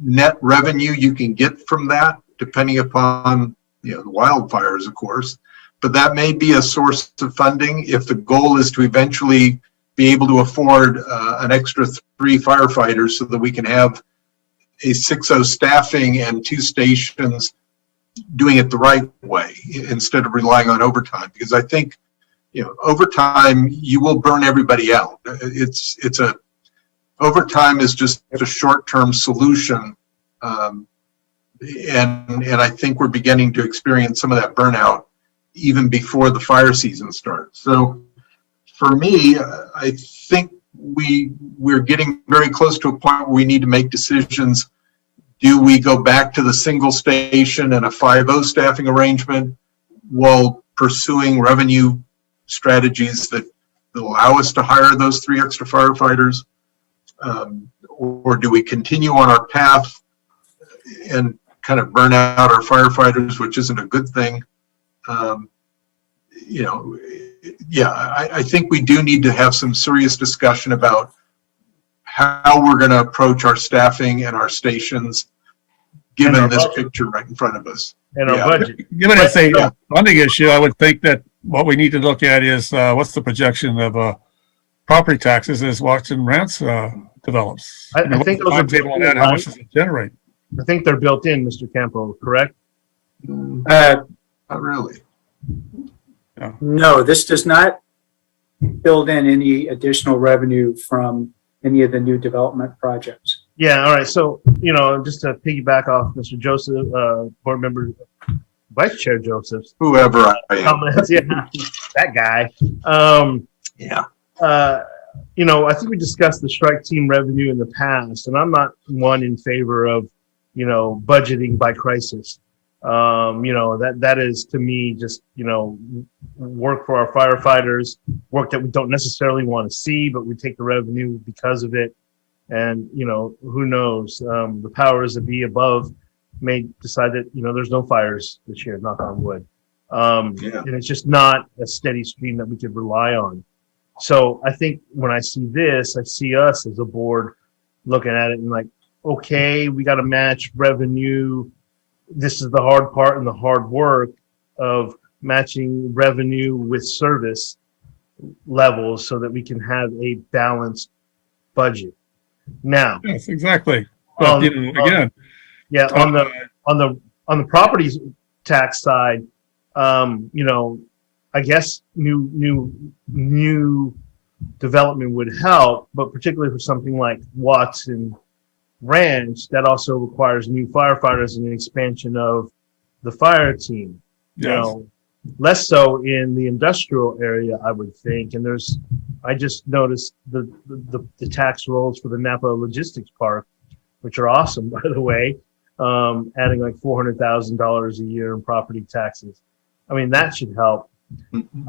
net revenue you can get from that, depending upon the wildfires, of course. But that may be a source of funding if the goal is to eventually be able to afford an extra 3 firefighters so that we can have a 6-0 staffing and 2 stations doing it the right way instead of relying on overtime. Because I think, overtime, you will burn everybody out. Overtime is just a short-term solution. And I think we're beginning to experience some of that burnout even before the fire season starts. So for me, I think we're getting very close to a point where we need to make decisions. Do we go back to the single station and a 5-0 staffing arrangement while pursuing revenue strategies that allow us to hire those 3 extra firefighters? Or do we continue on our path and kind of burn out our firefighters, which isn't a good thing? I think we do need to have some serious discussion about how we're going to approach our staffing and our stations, given this picture right in front of us. And our budget. Given it's a funding issue, I would think that what we need to look at is what's the projection of property taxes as Watson Ranch develops. I think those are able on that. How much does it generate? I think they're built in, Mr. Campo, correct? Not really. No, this does not build in any additional revenue from any of the new development projects. Yeah, all right. So, just to piggyback off Mr. Joseph, board member, Vice Chair Joseph's Whoever I am. comments, yeah, that guy. Yeah. I think we discussed the strike team revenue in the past, and I'm not one in favor of, budgeting by crisis. That is to me just, work for our firefighters, work that we don't necessarily want to see, but we take the revenue because of it. And, who knows, the powers that be above may decide that, there's no fires this year, knock on wood. And it's just not a steady stream that we could rely on. So I think when I see this, I see us as a board looking at it and like, okay, we got to match revenue. This is the hard part and the hard work of matching revenue with service levels so that we can have a balanced budget. Now, Yes, exactly. But, again, yeah, on the property tax side, I guess new development would help, but particularly for something like Watson Ranch, that also requires new firefighters and an expansion of the fire team. yes. Less so in the industrial area, I would think. And I just noticed the tax rolls for the Napa Logistics Park, which are awesome, by the way, adding like $400,000 a year in property taxes. I mean, that should help.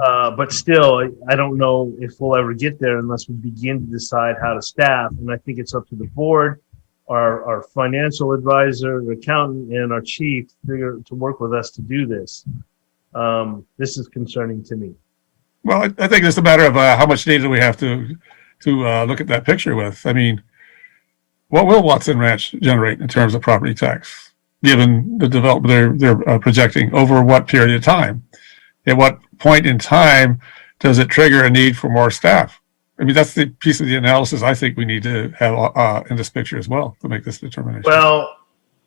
But still, I don't know if we'll ever get there unless we begin to decide how to staff. And I think it's up to the board, our financial advisor, the accountant, and our chief to work with us to do this. This is concerning to me. Well, I think it's a matter of how much data we have to look at that picture with. I mean, what will Watson Ranch generate in terms of property tax, given the development they're projecting over what period of time? At what point in time does it trigger a need for more staff? I mean, that's the piece of the analysis I think we need to have in this picture as well to make this determination. Well,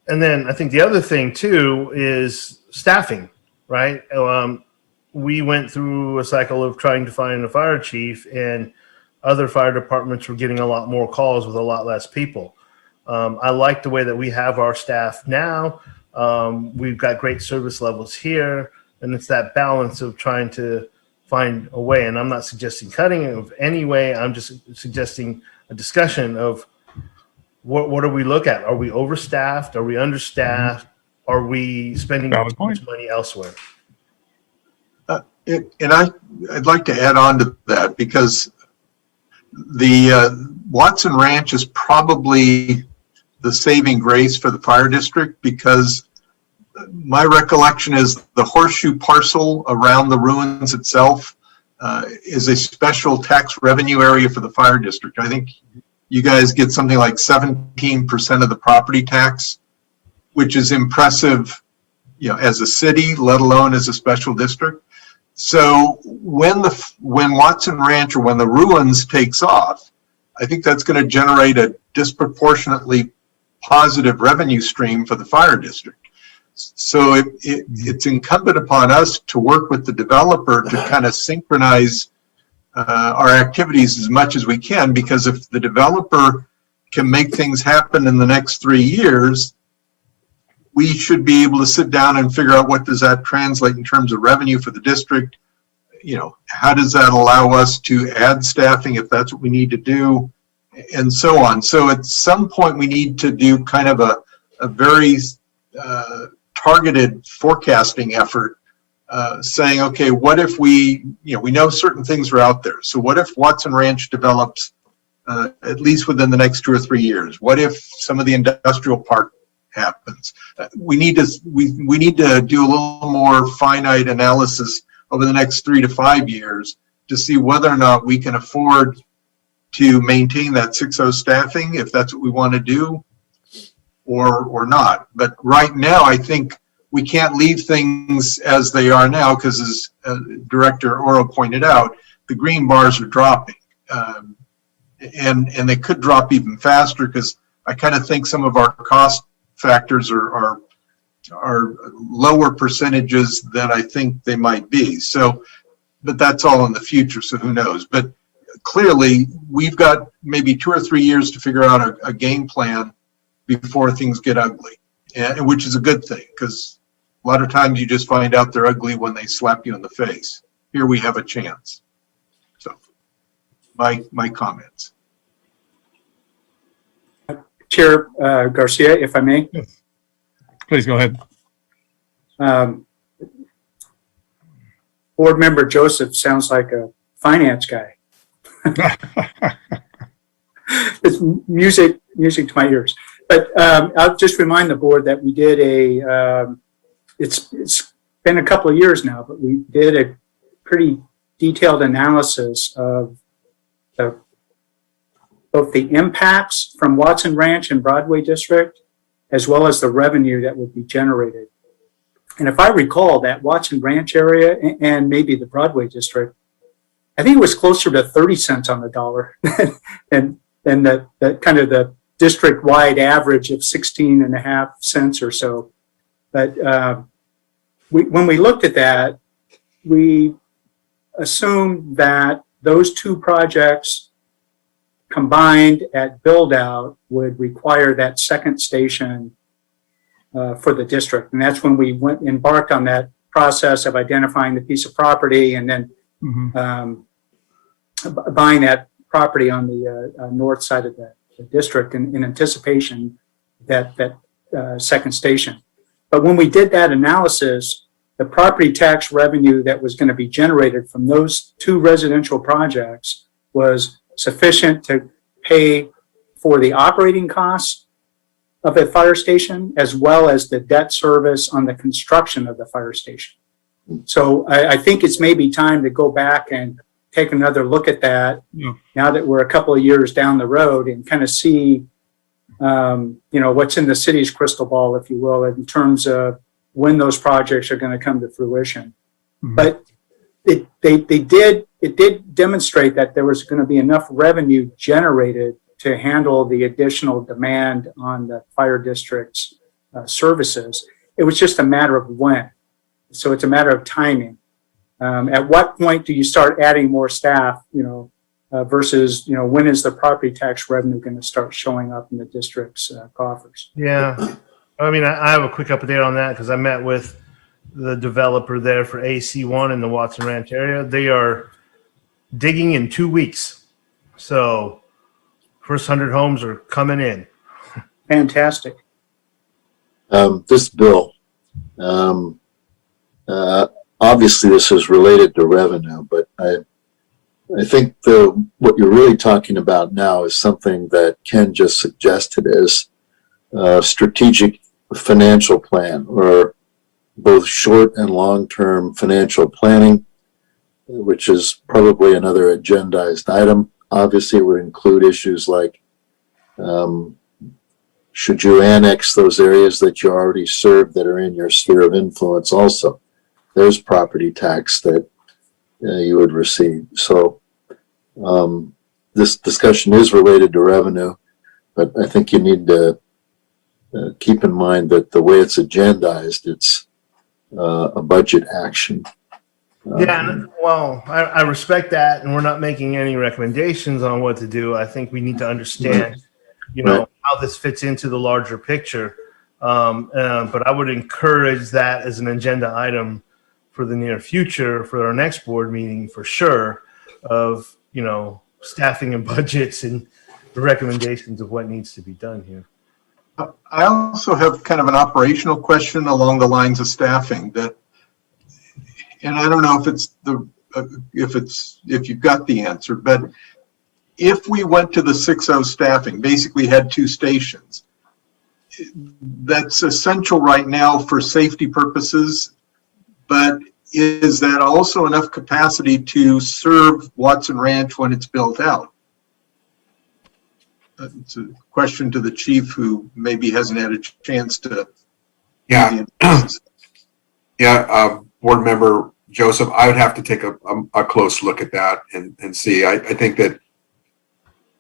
and then I think the other thing too is staffing, right? We went through a cycle of trying to find a fire chief, and other fire departments were getting a lot more calls with a lot less people. I like the way that we have our staff now. We've got great service levels here, and it's that balance of trying to find a way. And I'm not suggesting cutting it of any way. I'm just suggesting a discussion of what do we look at? Are we overstaffed? Are we understaffed? Are we spending too much money elsewhere? I'd like to add on to that, because the Watson Ranch is probably the saving grace for the fire district, because my recollection is the horseshoe parcel around the ruins itself is a special tax revenue area for the fire district. I think you guys get something like 17% of the property tax, which is impressive, as a city, let alone as a special district. So when Watson Ranch, or when the ruins takes off, I think that's going to generate a disproportionately positive revenue stream for the fire district. So it's incumbent upon us to work with the developer to kind of synchronize our activities as much as we can, because if the developer can make things happen in the next 3 years, we should be able to sit down and figure out what does that translate in terms of revenue for the district. How does that allow us to add staffing if that's what we need to do, and so on. So at some point we need to do kind of a very targeted forecasting effort, saying, okay, what if we know certain things are out there. So what if Watson Ranch develops at least within the next 2 or 3 years? What if some of the industrial park happens? We need to do a little more finite analysis over the next 3 to 5 years to see whether or not we can afford to maintain that 6.0 staffing, if that's what we want to do, or not. But right now, I think we can't leave things as they are now, because as Director Oro pointed out, the green bars are dropping. And they could drop even faster, because I kind of think some of our cost factors are lower percentages than I think they might be. So, but that's all in the future, so who knows? But clearly, we've got maybe 2 or 3 years to figure out a game plan before things get ugly, and which is a good thing, because a lot of times you just find out they're ugly when they slap you in the face. Here we have a chance. So, my comments. Chair Garcia, if I may. Yes. Please go ahead. Board Member Joseph sounds like a finance guy. It's music to my ears. But I'll just remind the board that we did it's been a couple of years now, but we did a pretty detailed analysis of both the impacts from Watson Ranch and Broadway District, as well as the revenue that would be generated. And if I recall, that Watson Ranch area and maybe the Broadway District, I think it was closer to 30 cents on the dollar than the kind of the district-wide average of 16.5 cents or so. But when we looked at that, we assumed that those two projects combined at build-out would require that second station for the district. And that's when we embarked on that process of identifying the piece of property and then buying that property on the north side of the district in anticipation that second station. But when we did that analysis, the property tax revenue that was going to be generated from those two residential projects was sufficient to pay for the operating costs of a fire station, as well as the debt service on the construction of the fire station. So I think it's maybe time to go back and take another look at that now that we're a couple of years down the road and kind of see, what's in the city's crystal ball, if you will, in terms of when those projects are going to come to fruition. But it did demonstrate that there was going to be enough revenue generated to handle the additional demand on the fire district's services. It was just a matter of when. So it's a matter of timing. At what point do you start adding more staff, versus, when is the property tax revenue going to start showing up in the district's coffers? Yeah. I mean, I have a quick update on that because I met with the developer there for AC1 in the Watson Ranch area. They are digging in 2 weeks. So first 100 homes are coming in. Fantastic. This bill, obviously this is related to revenue, but I think what you're really talking about now is something that Ken just suggested as a strategic financial plan, or both short and long-term financial planning, which is probably another agendized item. Obviously, it would include issues like, should you annex those areas that you already serve that are in your sphere of influence also? There's property tax that you would receive. So this discussion is related to revenue, but I think you need to keep in mind that the way it's agendized, it's a budget action. Well, I respect that, and we're not making any recommendations on what to do. I think we need to understand, how this fits into the larger picture. But I would encourage that as an agenda item for the near future, for our next board meeting, for sure, of, staffing and budgets and the recommendations of what needs to be done here. I also have kind of an operational question along the lines of staffing and I don't know if you've got the answer, but if we went to the 6.0 staffing, basically had two stations, that's essential right now for safety purposes, but is that also enough capacity to serve Watson Ranch when it's built out? It's a question to the chief, who maybe hasn't had a chance to. Board member Joseph, I would have to take a close look at that and see. I think that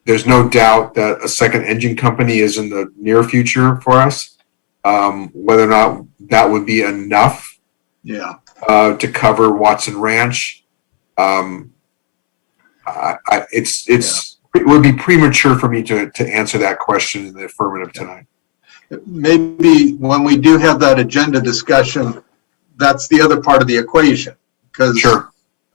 there's no doubt that a second engine company is in the near future for us. Whether or not that would be enough to cover Watson Ranch, it would be premature for me to answer that question in the affirmative tonight. Maybe when we do have that agenda discussion, that's the other part of the equation. Because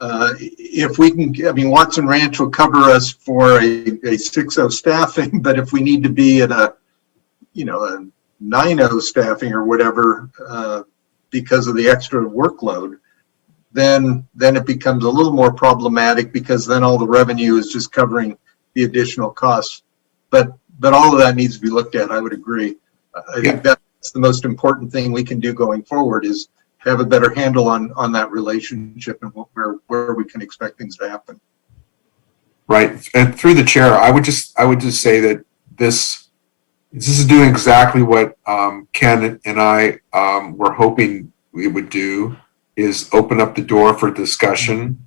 if we can, Watson Ranch will cover us for a 6.0 staffing, but if we need to be at a 9.0 staffing or whatever, because of the extra workload, then it becomes a little more problematic, because then all the revenue is just covering the additional costs. But all of that needs to be looked at. I would agree. I think that's the most important thing we can do going forward, is have a better handle on that relationship and where we can expect things to happen. right? And through the chair, I would just say that this is doing exactly what Ken and I were hoping we would do, is open up the door for discussion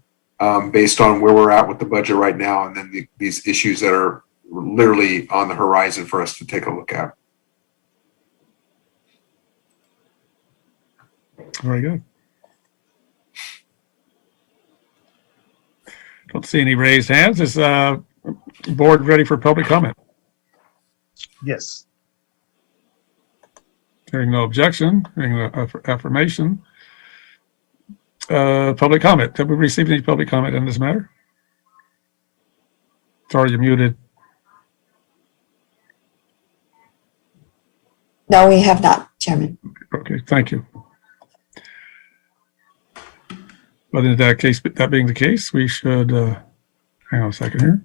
based on where we're at with the budget right now, and then these issues that are literally on the horizon for us to take a look at. Very good. Don't see any raised hands. Is board ready for public comment? Yes. Hearing no objection, hearing no affirmation. Public comment. Have we received any public comment in this matter? Sorry, you're muted. No, we have not, Chairman. Okay, thank you. But in that case, that being the case, we should, hang on a second here.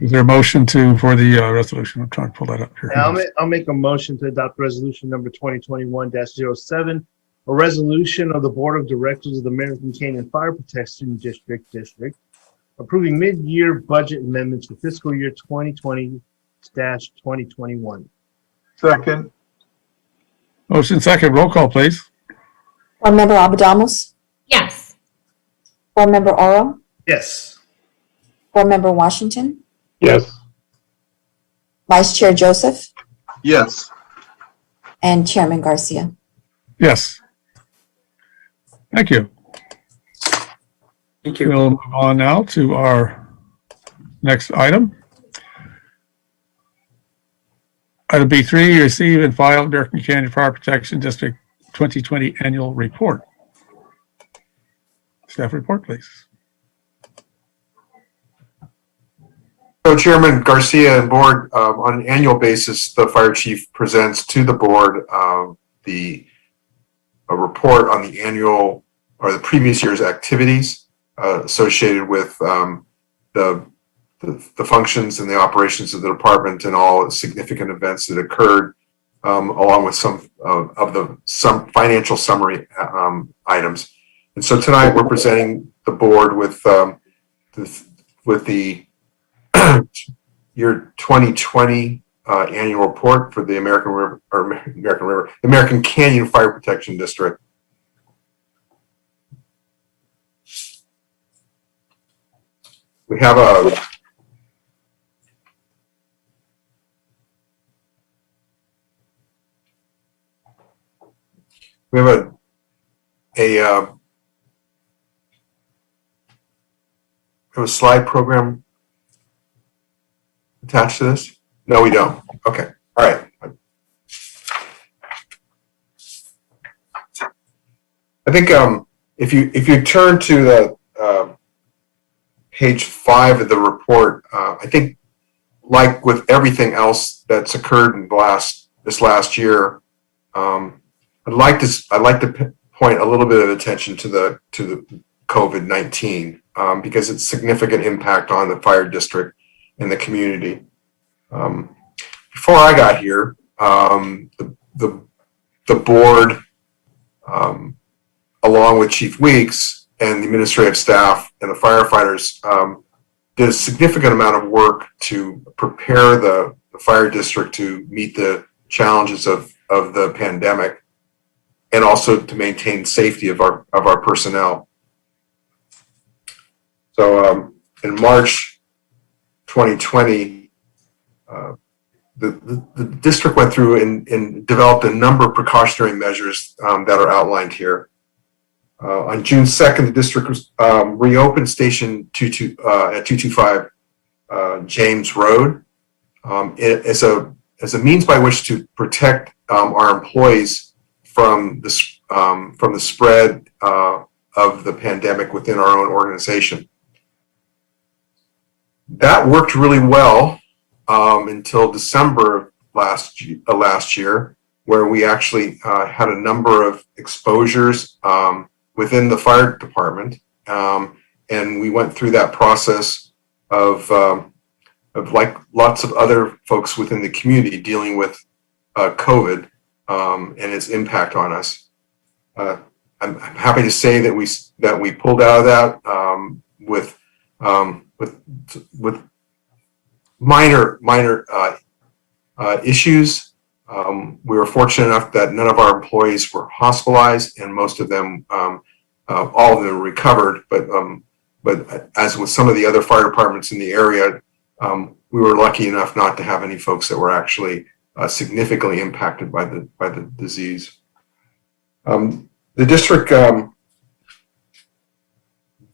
Is there a motion for the resolution? I'm trying to pull that up here. I'll make a motion to adopt resolution number 2021-07, a resolution of the Board of Directors of the American Canyon Fire Protection District approving mid-year budget amendments for fiscal year 2020-2021. Second. Motion second, roll call, please. Board Member Abadamus, Yes. Board Member Oro, Yes. Board Member Washington, Yes. Vice Chair Joseph, Yes. and Chairman Garcia. Yes. Thank you. Thank you. We'll move on now to our next item. Item B3, receive and file American Canyon Fire Protection District 2020 Annual Report. Staff report, please. So Chairman Garcia and board, on an annual basis, the fire chief presents to the board a report on the annual or the previous year's activities associated with the functions and the operations of the department and all significant events that occurred, along with some financial summary items. And so tonight we're presenting the board with the year 2020 annual report for the American Canyon Fire Protection District. We have a slide program attached to this? No, we don't. Okay. All right. I think if you turn to the page 5 of the report, I think, like with everything else that's occurred in this last year, I'd like to point a little bit of attention to the COVID-19 because it's significant impact on the fire district and the community. Before I got here, the board, along with Chief Weeks and the administrative staff and the firefighters, did a significant amount of work to prepare the fire district to meet the challenges of the pandemic and also to maintain safety of our personnel. So in March 2020, the district went through and developed a number of precautionary measures that are outlined here. On June 2nd, the district reopened Station 225 James Road as a means by which to protect our employees from the spread of the pandemic within our own organization. That worked really well until December of last year, where we actually had a number of exposures within the fire department, and we went through that process of like lots of other folks within the community dealing with COVID and its impact on us. I'm happy to say that we pulled out of that with minor issues. We were fortunate enough that none of our employees were hospitalized, and most of them, all of them, recovered. But as with some of the other fire departments in the area, we were lucky enough not to have any folks that were actually significantly impacted by the disease. The district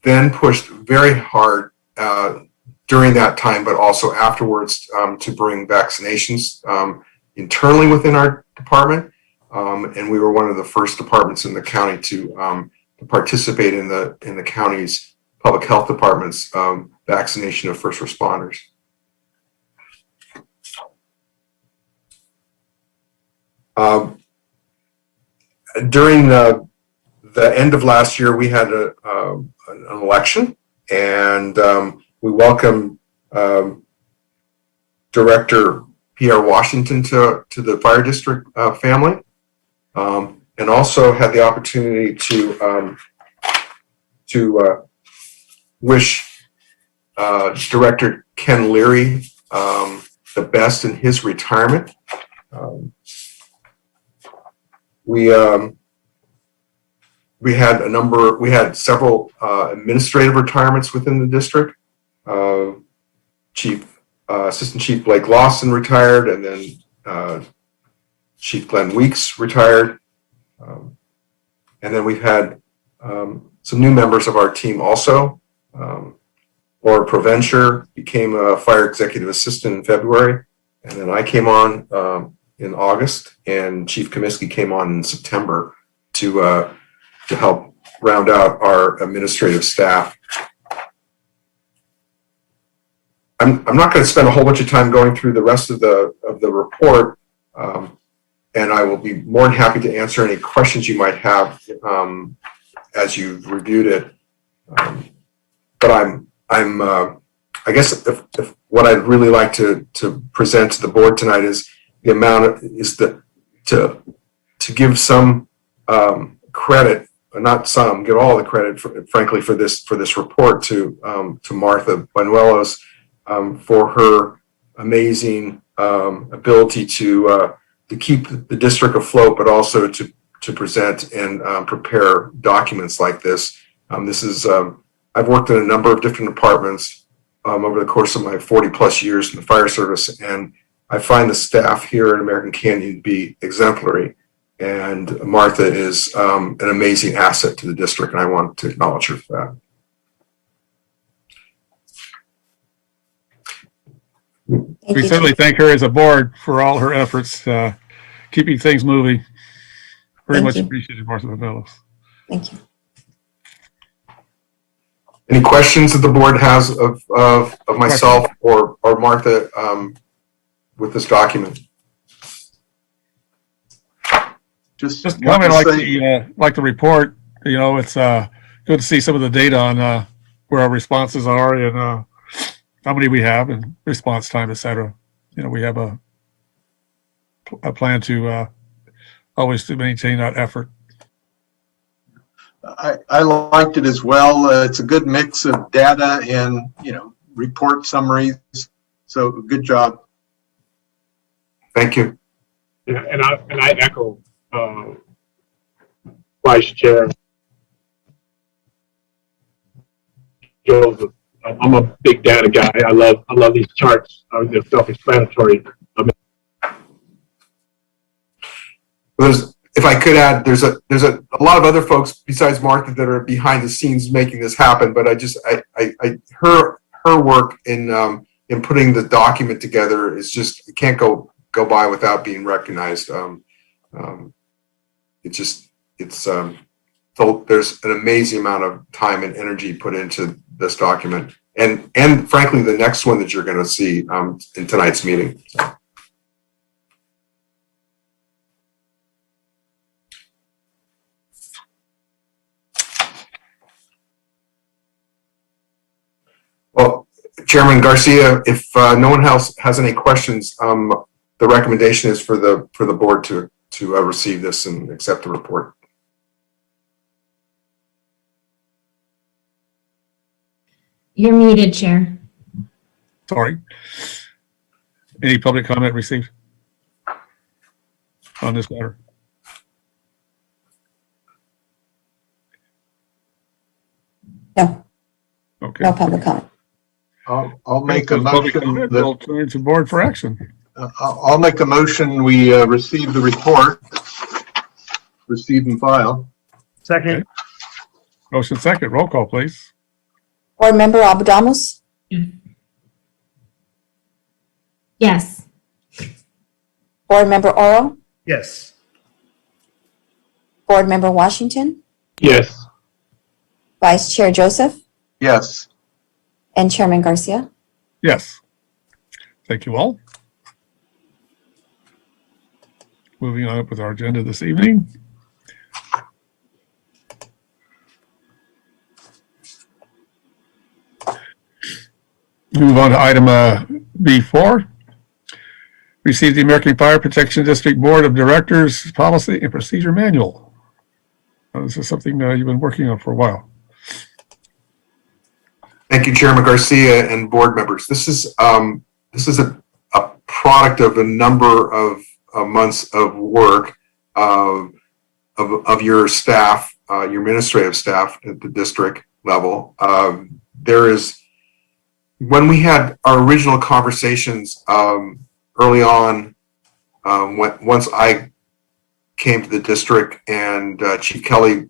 then pushed very hard during that time, but also afterwards, to bring vaccinations internally within our department. And we were one of the first departments in the county to participate in the county's public health department's vaccination of first responders. During the end of last year, we had an election, and we welcomed Director Pierre Washington to the fire district family, and also had the opportunity to wish Director Ken Leary the best in his retirement. We had several administrative retirements within the district. Assistant Chief Blake Lawson retired, and then Chief Glenn Weeks retired. And then we've had some new members of our team also. Laura Provencher became a fire executive assistant in February, and then I came on in August, and Chief Comiskey came on in September to help round out our administrative staff. I'm not going to spend a whole bunch of time going through the rest of the report, and I will be more than happy to answer any questions you might have as you've reviewed it. But I guess if what I'd really like to present to the board tonight is to give some credit, not some, give all the credit, frankly, for this report to Martha Banuelos for her amazing ability to keep the district afloat, but also to present and prepare documents like this. I've worked in a number of different departments over the course of my 40 plus years in the fire service, and I find the staff here in American Canyon to be exemplary. And Martha is an amazing asset to the district, and I want to acknowledge her for that. Thank We you, certainly Chief. thank her as a board for all her efforts keeping things moving. Very Thank much you. appreciated, Martha Banuelos. Thank you. Any questions that the board has of myself or Martha with this document? Just Just want comment to like the report. You know, it's good to see some of the data on where our responses are and how many we have and response time, et cetera. You know, we have a plan to always to maintain that effort. I liked it as well. It's a good mix of data and, report summaries. So good job. Thank you. Yeah, and I echo Vice Chair Joseph. I'm a big data guy. I love these charts. They're self-explanatory. If I could add, there's a lot of other folks besides Martha that are behind the scenes making this happen. But her work in putting the document together is just, it can't go by without being recognized. There's an amazing amount of time and energy put into this document, and frankly, the next one that you're going to see in tonight's meeting. Well, Chairman Garcia, if no one else has any questions, the recommendation is for the board to receive this and accept the report. You're muted, Chair. Sorry. Any public comment received on this matter? No, Okay. no public comment. I'll make a If there's public motion comment, that, we'll turn to board for action. I'll make a motion, we receive the report, receive and file. Second. Motion second. Roll call, please. Board Member Abudamos, Yes. Board Member Oro, Yes. Board Member Washington, Yes. Vice Chair Joseph, Yes. and Chairman Garcia. Yes. Thank you all. Moving on up with our agenda this evening. Move on to item B4. Receive the American Fire Protection District Board of Directors Policy and Procedure Manual. This is something you've been working on for a while. Thank you, Chairman Garcia and board members. This is a product of a number of months of work of your staff, your administrative staff at the district level. When we had our original conversations early on, once I came to the district and Chief Kelly,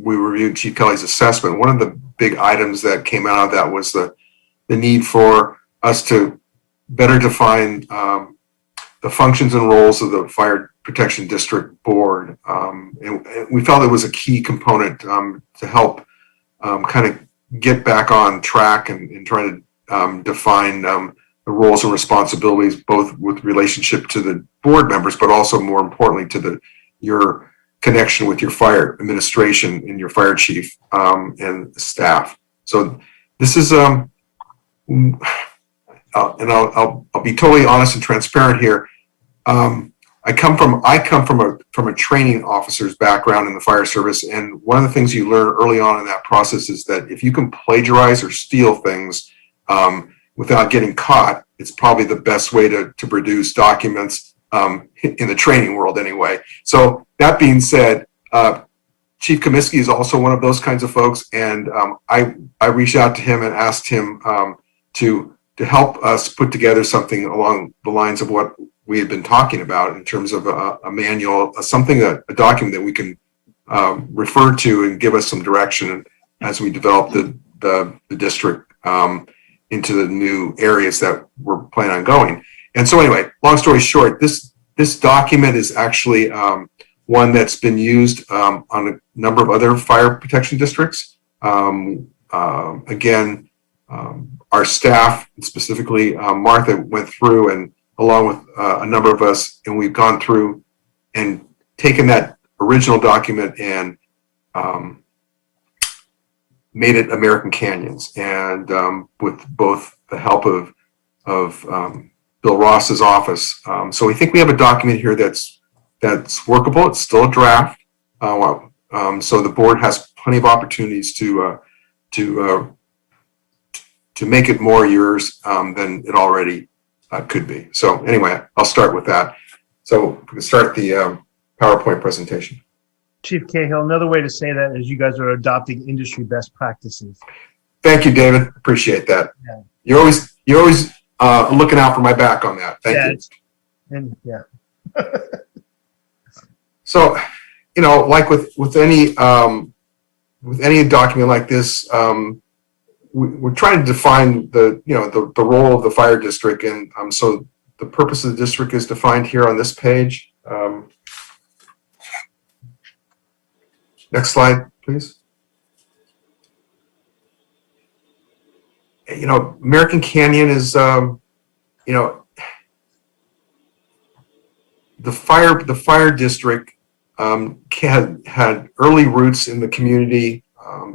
we reviewed Chief Kelly's assessment. One of the big items that came out of that was the need for us to better define the functions and roles of the Fire Protection District Board. And we felt it was a key component to help kind of get back on track and try to define the roles and responsibilities, both with relationship to the board members, but also more importantly to your connection with your fire administration and your fire chief and staff. So this is and I'll be totally honest and transparent here. I come from a training officer's background in the fire service, and one of the things you learn early on in that process is that if you can plagiarize or steal things without getting caught, it's probably the best way to produce documents in the training world anyway. So that being said, Chief Comiskey is also one of those kinds of folks, and I reached out to him and asked him to help us put together something along the lines of what we had been talking about in terms of a manual, a document that we can refer to and give us some direction as we develop the district into the new areas that we're planning on going. And so anyway, long story short, this document is actually one that's been used on a number of other fire protection districts. Again, our staff, specifically Martha, went through and along with a number of us, and we've gone through and taken that original document and made it American Canyons, and with both the help of Bill Ross's office. So we think we have a document here that's workable. It's still a draft, so the board has plenty of opportunities to make it more yours than it already could be. So anyway, I'll start with that. So we can start the PowerPoint presentation. Chief Cahill, another way to say that is you guys are adopting industry best practices. Thank you, David. Appreciate that. Yeah. You're always looking out for my back on that. Thank you. And yeah. So, like with any document like this, we're trying to define the role of the fire district, and so the purpose of the district is defined here on this page. Next slide, please. American Canyon is, the fire district had early roots in the community.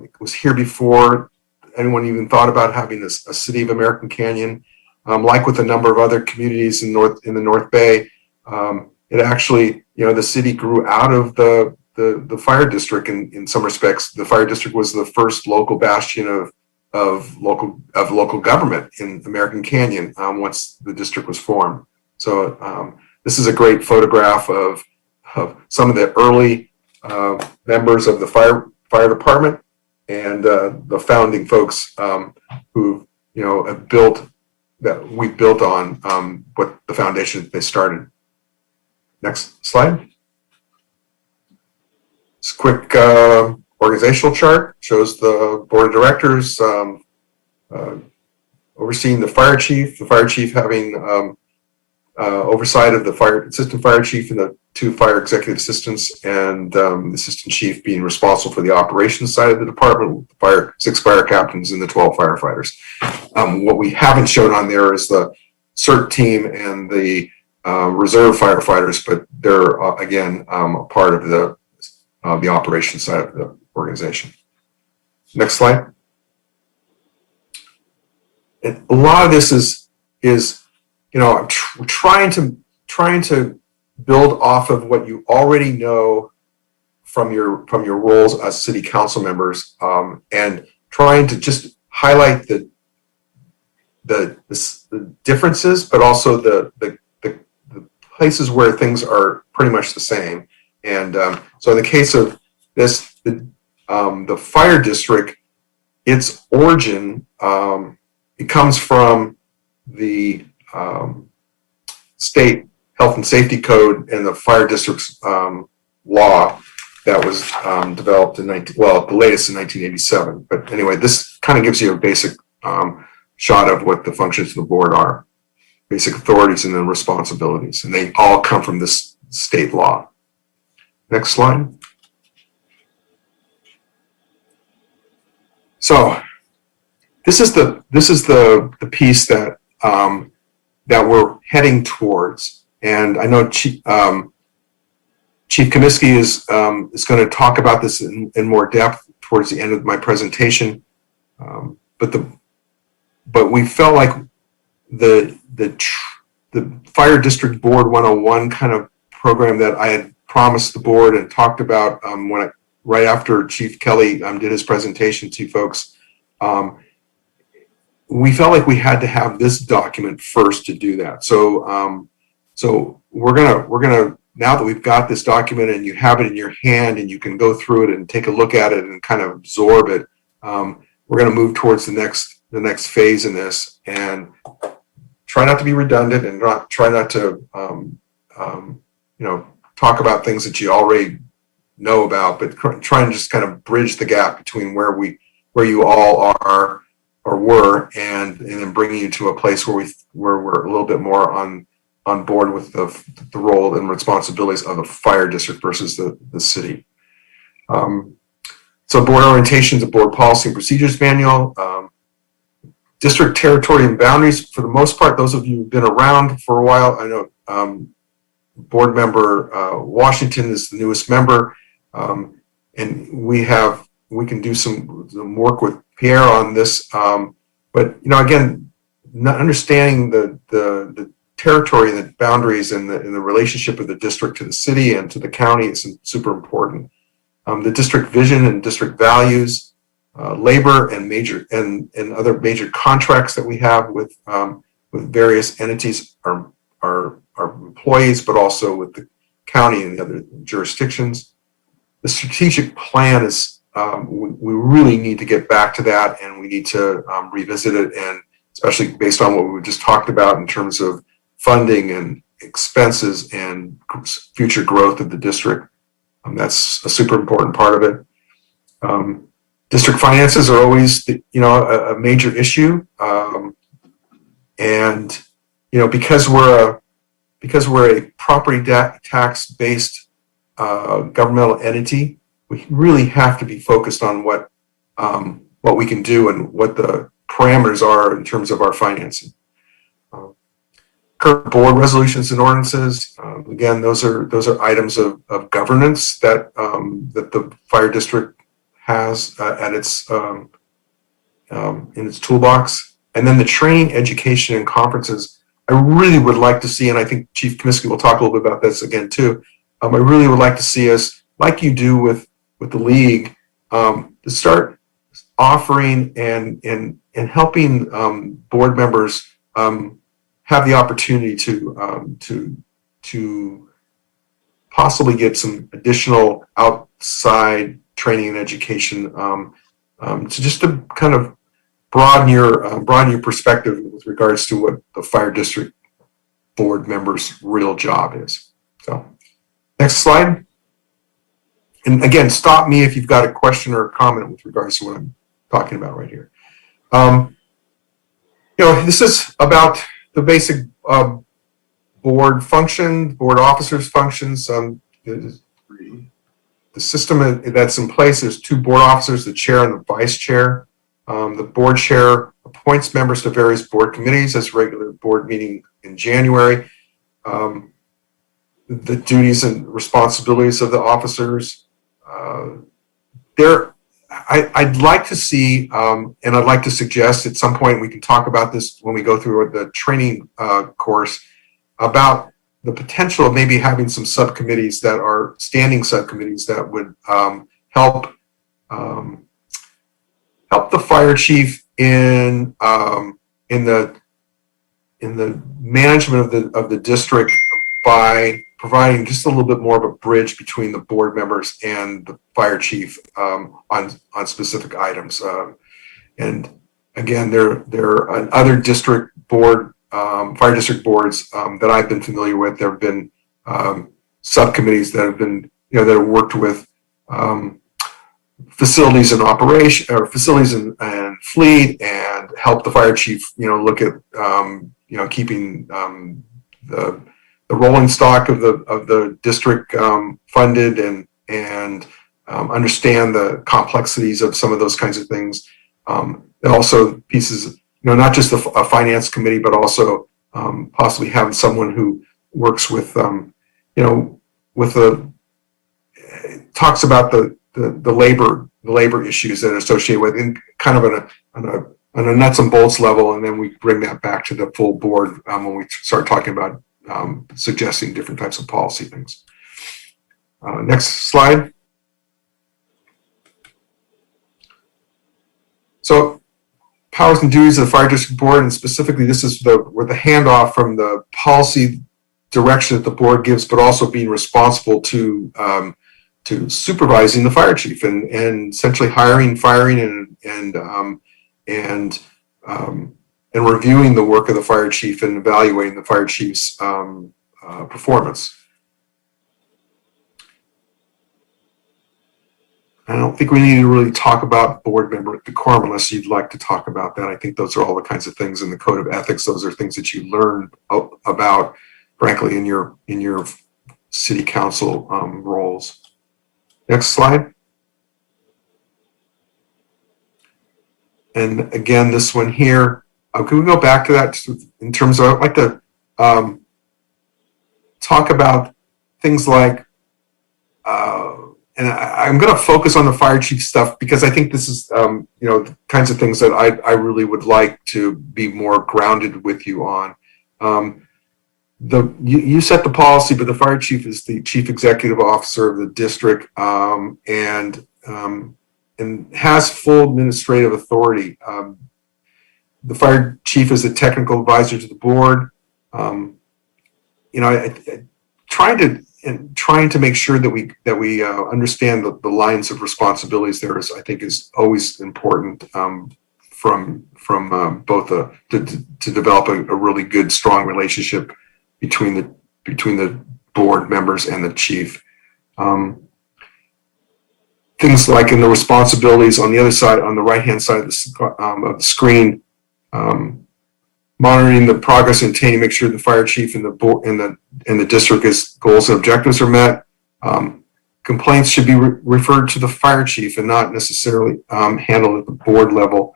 It was here before anyone even thought about having a city of American Canyon. Like with a number of other communities in the North Bay, it actually, the city grew out of the fire district in some respects. The fire district was the first local bastion local government in American Canyon once the district was formed. So this is a great photograph of some of the early members of the fire department and the founding folks who have built that we built on what the foundation they started. Next slide. This quick organizational chart shows the board of directors overseeing the fire chief having oversight of the assistant fire chief and the 2 fire executive assistants, and the assistant chief being responsible for the operations side of the department, 6 fire captains and the 12 firefighters. What we haven't shown on there is the CERT team and the reserve firefighters, but they're again a part of the operations side of the organization. Next slide. And a lot of this is I'm trying to build off of what you already know from your roles as city council members, and trying to just highlight the differences, but also the places where things are pretty much the same. And so in the case of this, the fire district, its origin, it comes from the state health and safety code and the fire district's law that was developed in the latest in 1987. But anyway, this kind of gives you a basic shot of what the functions of the board are, basic authorities and then responsibilities, and they all come from this state law. Next slide. So this is the piece that that we're heading towards, and I know Chief Comiskey is going to talk about this in more depth towards the end of my presentation. But we felt like the Fire District Board 101 kind of program that I had promised the board and talked about right after Chief Kelly did his presentation to you folks. We felt like we had to have this document first to do that. So so we're gonna now that we've got this document and you have it in your hand and you can go through it and take a look at it and kind of absorb it, we're gonna move towards the next phase in this and try not to be redundant and try not to talk about things that you already know about, but try and just kind of bridge the gap between where you all are or were, and then bringing you to a place where we're a little bit more on board with the role and responsibilities of the fire district versus the city. So board orientation is a board policy and procedures manual. District territory and boundaries, for the most part, those of you who've been around for a while, I know board member Washington is the newest member, and we can do some work with Pierre on this, but again, not understanding the territory and the boundaries and the relationship of the district to the city and to the county is super important. The district vision and district values, labor and other major contracts that we have with various entities, our employees, but also with the county and the other jurisdictions. The strategic plan is, we really need to get back to that, and we need to revisit it, and especially based on what we just talked about in terms of funding and expenses and future growth of the district. That's a super important part of it. District finances are always, a major issue, and because we're a property tax based governmental entity, we really have to be focused on what we can do and what the parameters are in terms of our financing. Current board resolutions and ordinances, again, those are items of governance that the fire district has at its in its toolbox. And then the training, education, and conferences, I really would like to see, and I think Chief Comiskey will talk a little bit about this again too. I really would like to see us, like you do with the league, to start offering and helping board members have the opportunity to possibly get some additional outside training and education to kind of broaden your perspective with regards to what the fire district board members' real job is. So, next slide. And again, stop me if you've got a question or a comment with regards to what I'm talking about right here. This is about the basic board function, board officers' functions. The system that's in place, there's 2 board officers, the chair and the vice chair. The board chair appoints members to various board committees as regular board meeting in January. The duties and responsibilities of the officers. I'd like to see, and I'd like to suggest at some point, we can talk about this when we go through the training course, about the potential of maybe having some subcommittees that are standing subcommittees that would help the fire chief in the management of the district by providing just a little bit more of a bridge between the board members and the fire chief on specific items. And again, there are other district board, fire district boards that I've been familiar with. There have been subcommittees that have been, that have worked with facilities and operation, or facilities and fleet, and help the fire chief, look at, keeping the rolling stock of the district funded and understand the complexities of some of those kinds of things. And also pieces, not just a finance committee, but also possibly having someone who works with, talks about the labor issues that are associated with, in kind of on a nuts and bolts level, and then we bring that back to the full board when we start talking about suggesting different types of policy things. Next slide. So, powers and duties of the fire district board, and specifically this is where the handoff from the policy direction that the board gives, but also being responsible to supervising the fire chief and essentially hiring, firing, and reviewing the work of the fire chief and evaluating the fire chief's performance. I don't think we need to really talk about board member decorum unless you'd like to talk about that. I think those are all the kinds of things in the code of ethics. Those are things that you learn about, frankly, in your city council roles. Next slide. And again, this one here, can we go back to that in terms of, I'd like to talk about things like, and I'm going to focus on the fire chief stuff because I think this is, the kinds of things that I really would like to be more grounded with you on. You set the policy, but the fire chief is the chief executive officer of the district and has full administrative authority. The fire chief is a technical advisor to the board. Trying to make sure that we understand the lines of responsibilities there is, I think, is always important from both to develop a really good, strong relationship between the board members and the chief. Things like in the responsibilities on the other side, on the right-hand side of the screen, monitoring the progress and attaining, make sure the fire chief and the board and the district's goals and objectives are met. Complaints should be referred to the fire chief and not necessarily handled at the board level.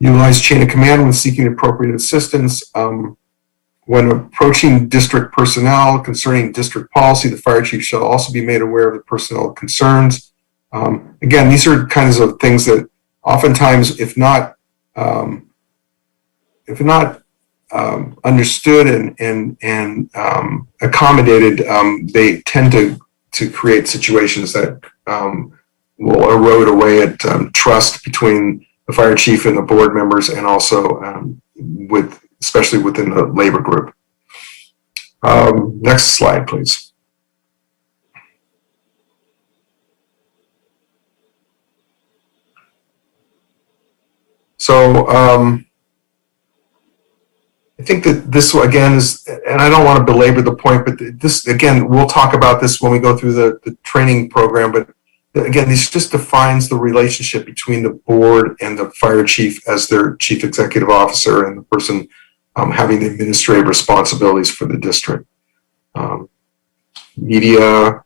Utilize chain of command when seeking appropriate assistance. When approaching district personnel concerning district policy, the fire chief shall also be made aware of the personnel concerns. Again, these are kinds of things that oftentimes, if not understood and accommodated, they tend to create situations that will erode away at trust between the fire chief and the board members, and also especially within the labor group. Next slide, please. So I think that this again is, and I don't want to belabor the point, but this again, we'll talk about this when we go through the training program, but again, this just defines the relationship between the board and the fire chief as their chief executive officer and the person having the administrative responsibilities for the district. Media,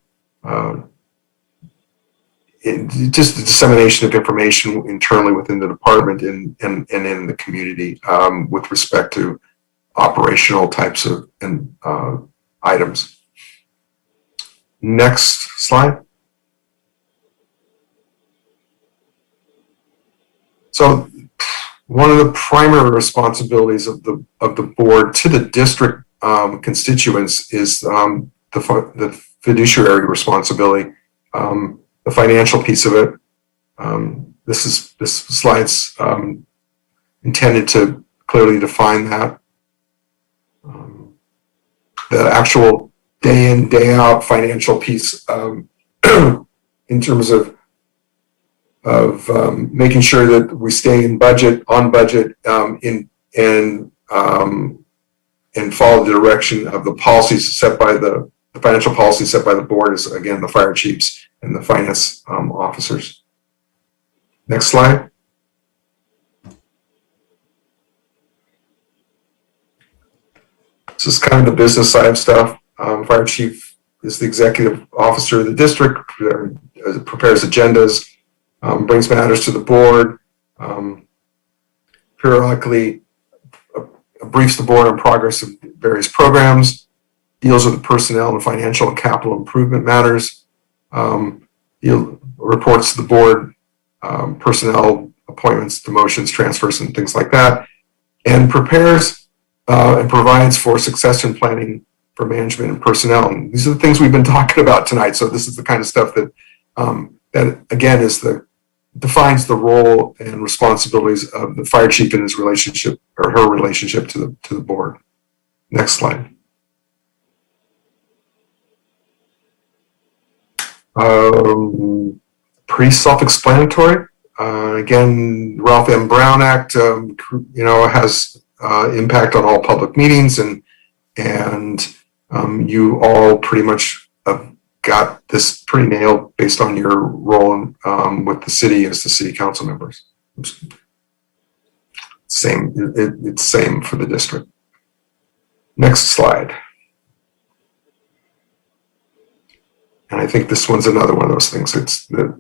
just the dissemination of information internally within the department and in the community with respect to operational types of items. Next slide. So one of the primary responsibilities of the board to the district constituents is the fiduciary responsibility, the financial piece of it. This slide's intended to clearly define that. The actual day in, day out financial piece in terms of making sure that we stay on budget, and follow the direction of the policies set by the financial policies set by the board is, again, the fire chiefs and the finance officers. Next slide. This is kind of the business side of stuff. Fire chief is the executive officer of the district, prepares agendas, brings matters to the board, periodically briefs the board on progress of various programs, deals with the personnel and financial and capital improvement matters, reports to the board personnel appointments, demotions, transfers, and things like that, and prepares and provides for succession planning for management and personnel. And these are the things we've been talking about tonight. So this is the kind of stuff that that again defines the role and responsibilities of the fire chief in his relationship or her relationship to the board. Next slide. Pretty self-explanatory. Again, Ralph M. Brown Act, has impact on all public meetings, and you all pretty much got this pretty nailed based on your role with the city as the city council members. Same, it's same for the district. Next slide. And I think this one's another one of those things. It's the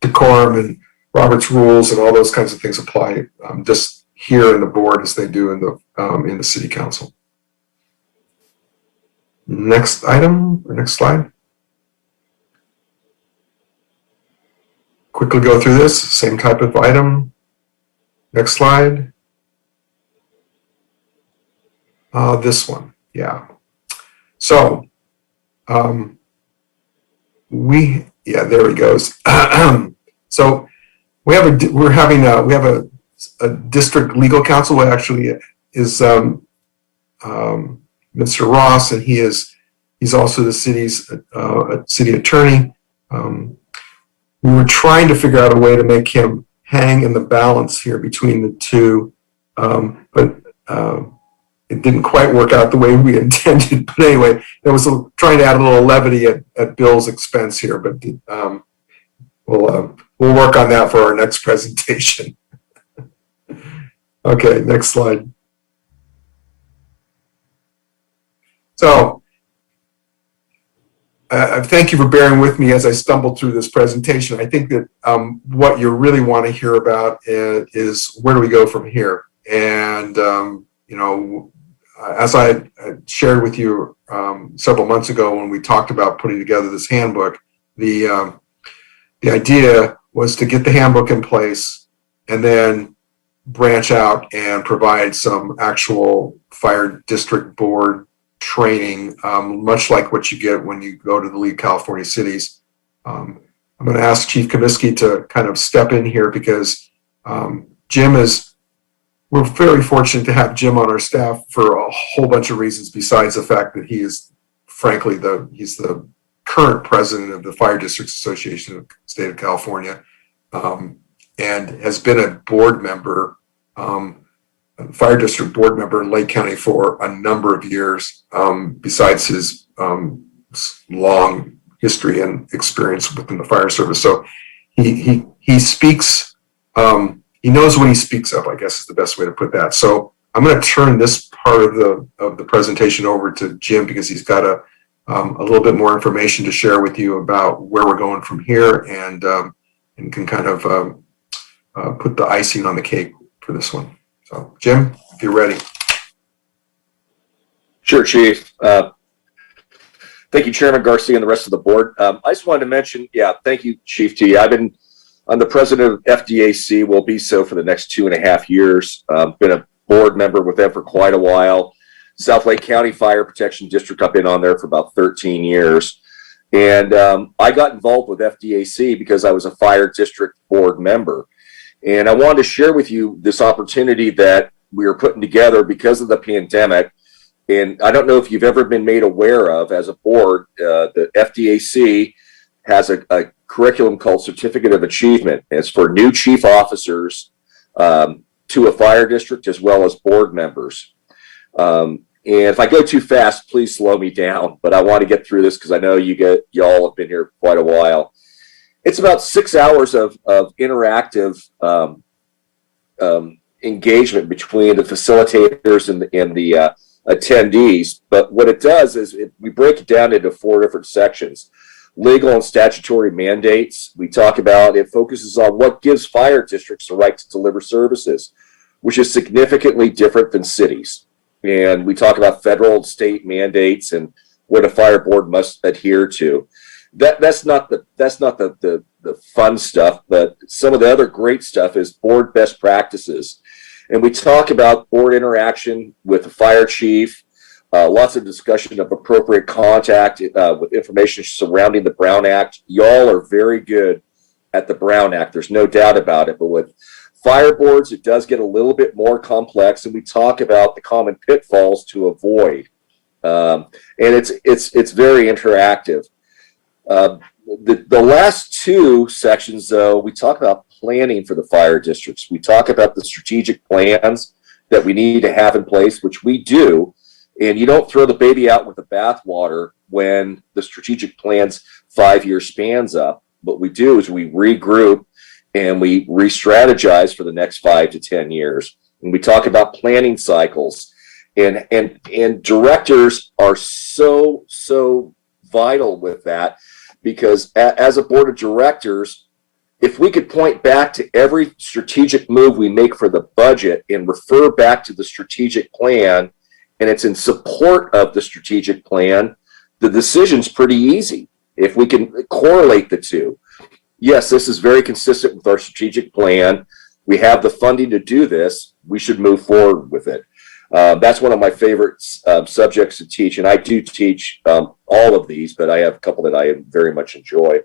decorum and Robert's rules and all those kinds of things apply just here in the board as they do in the city council. Next item, or next slide. Quickly go through this, same type of item. Next slide. This one, yeah. So, there he goes. So we have a district legal counsel, who actually is Mr. Ross, and he's also the city's city attorney. We were trying to figure out a way to make him hang in the balance here between the two, but it didn't quite work out the way we intended. But anyway, it was trying to add a little levity at Bill's expense here, but we'll work on that for our next presentation. Okay, next slide. So, thank you for bearing with me as I stumbled through this presentation. I think that what you really want to hear about is where do we go from here? And, as I shared with you several months ago when we talked about putting together this handbook, the idea was to get the handbook in place and then branch out and provide some actual fire district board training, much like what you get when you go to the League of California Cities, I'm going to ask Chief Comiskey to kind of step in here because we're very fortunate to have Jim on our staff for a whole bunch of reasons besides the fact that he is, frankly, he's the current president of the Fire Districts Association of the State of California, and has been a board member, fire district board member in Lake County for a number of years, besides his long history and experience within the fire service. So he speaks, he knows when he speaks up, I guess is the best way to put that. So I'm going to turn this part of the presentation over to Jim because he's got a little bit more information to share with you about where we're going from here, and can kind of put the icing on the cake for this one. So Jim, if you're ready. Sure, Chief. Thank you, Chairman Garcia and the rest of the board. I just wanted to mention, thank you, Chief T. I'm the president of FDAC, will be so for the next 2.5 years. Been a board member with them for quite a while. South Lake County Fire Protection District, I've been on there for about 13 years. And I got involved with FDAC because I was a fire district board member. And I wanted to share with you this opportunity that we are putting together because of the pandemic. And I don't know if you've ever been made aware of as a board, the FDAC has a curriculum called Certificate of Achievement. And it's for new chief officers to a fire district as well as board members. And if I go too fast, please slow me down. But I want to get through this because I know y'all have been here quite a while. It's about 6 hours of interactive engagement between the facilitators and the attendees. But what it does is we break it down into 4 different sections. Legal and statutory mandates. We talk about, it focuses on what gives fire districts the right to deliver services, which is significantly different than cities. And we talk about federal and state mandates and what a fire board must adhere to. That's not the fun stuff, but some of the other great stuff is board best practices. And we talk about board interaction with the fire chief, lots of discussion of appropriate contact with information surrounding the Brown Act. Y'all are very good at the Brown Act. There's no doubt about it. But with fire boards, it does get a little bit more complex, and we talk about the common pitfalls to avoid. And it's very interactive. The last 2 sections, though, we talk about planning for the fire districts. We talk about the strategic plans that we need to have in place, which we do. And you don't throw the baby out with the bathwater when the strategic plan's 5-year spans up. What we do is we regroup and we re-strategize for the next 5 to 10 years. And we talk about planning cycles. And directors are so vital with that, because as a board of directors, if we could point back to every strategic move we make for the budget and refer back to the strategic plan, and it's in support of the strategic plan, the decision's pretty easy. If we can correlate the two. Yes, this is very consistent with our strategic plan. We have the funding to do this. We should move forward with it. That's one of my favorite subjects to teach, and I do teach all of these, but I have a couple that I very much enjoy.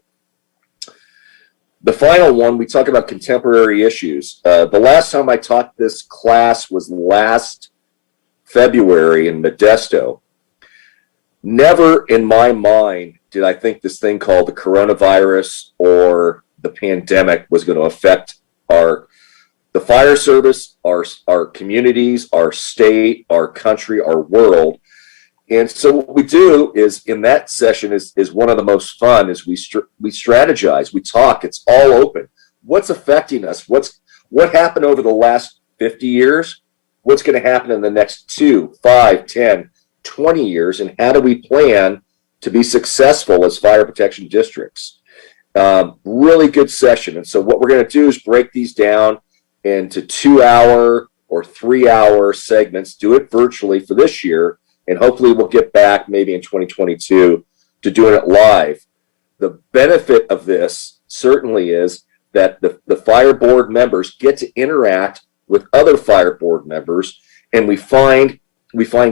The final one, we talk about contemporary issues. The last time I taught this class was last February in Modesto. Never in my mind did I think this thing called the coronavirus or the pandemic was going to affect the fire service, our communities, our state, our country, our world. And so what we do is, in that session is one of the most fun, is we strategize, we talk, it's all open. What's affecting us? What happened over the last 50 years? What's going to happen in the next 2, 5, 10, 20 years? And how do we plan to be successful as fire protection districts? Really good session. And so what we're going to do is break these down into 2-hour or 3-hour segments, do it virtually for this year, and hopefully we'll get back maybe in 2022 to doing it live. The benefit of this certainly is that the fire board members get to interact with other fire board members, and we find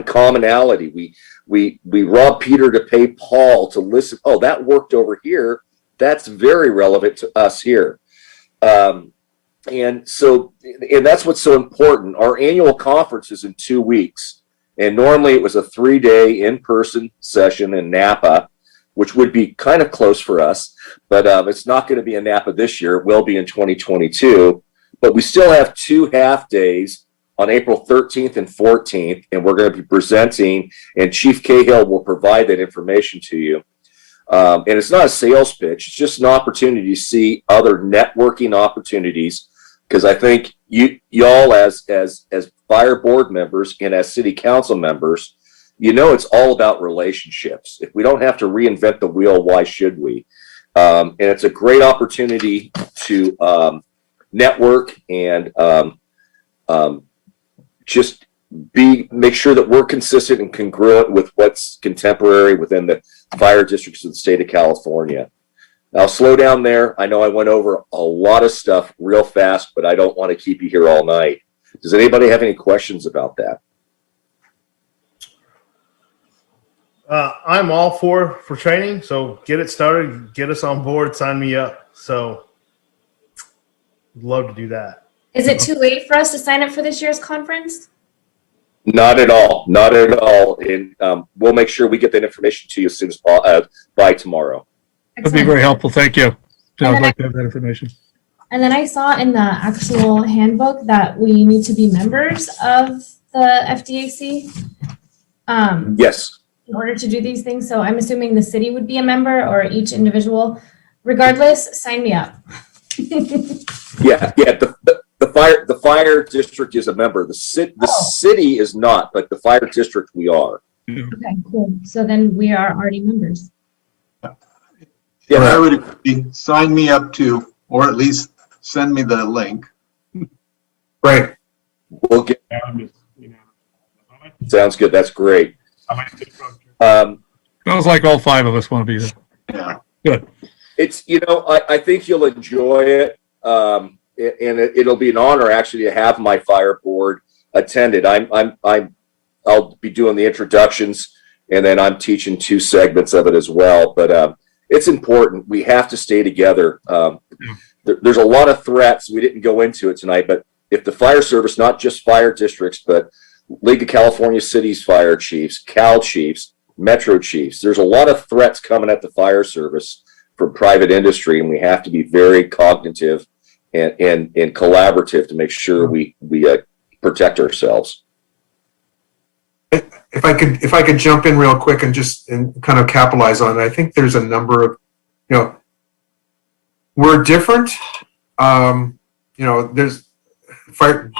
commonality. We rob Peter to pay Paul to listen. Oh, that worked over here. that's very relevant to us here. And that's what's so important. Our annual conference is in 2 weeks. And normally it was a 3-day in-person session in Napa, which would be kind of close for us. But it's not going to be in Napa this year. It will be in 2022. But we still have 2 half days on April 13th and 14th. And we're going to be presenting, and Chief Cahill will provide that information to you. And it's not a sales pitch. It's just an opportunity to see other networking opportunities. Because I think y'all as fire board members and as city council members, it's all about relationships. If we don't have to reinvent the wheel, why should we? And it's a great opportunity to network and just make sure that we're consistent and congruent with what's contemporary within the fire districts of the state of California. I'll slow down there. I know I went over a lot of stuff real fast, but I don't want to keep you here all night. Does anybody have any questions about that? I'm all for training, so get it started, get us on board, sign me up. So love to do that. Is it too late for us to sign up for this year's conference? Not at all. Not at all. And we'll make sure we get that information to you as soon as by tomorrow. That'd be very helpful. Thank you. And I'd like to have that information. And then I saw in the actual handbook that we need to be members of the FDAC. Yes. In order to do these things. So I'm assuming the city would be a member or each individual. Regardless, sign me up. Yeah. The fire district is a member. The city is not, but the fire district we are. Okay, cool. So then we are already members. Yeah, I would agree. Sign me up too, or at least send me the link. Right. We'll get. Sounds good. That's great. Sounds like all 5 of us want to be there. Yeah. Good. It's I think you'll enjoy it, and it'll be an honor actually to have my fire board attended. I'll be doing the introductions, and then I'm teaching 2 segments of it as well. But it's important. We have to stay together. There's a lot of threats. We didn't go into it tonight, but if the fire service, not just fire districts, but League of California Cities fire chiefs, Cal chiefs, Metro chiefs, there's a lot of threats coming at the fire service from private industry, and we have to be very cognitive and collaborative to make sure we protect ourselves. If I could jump in real quick and kind of capitalize on it, I think there's a number of, we're different. There's fire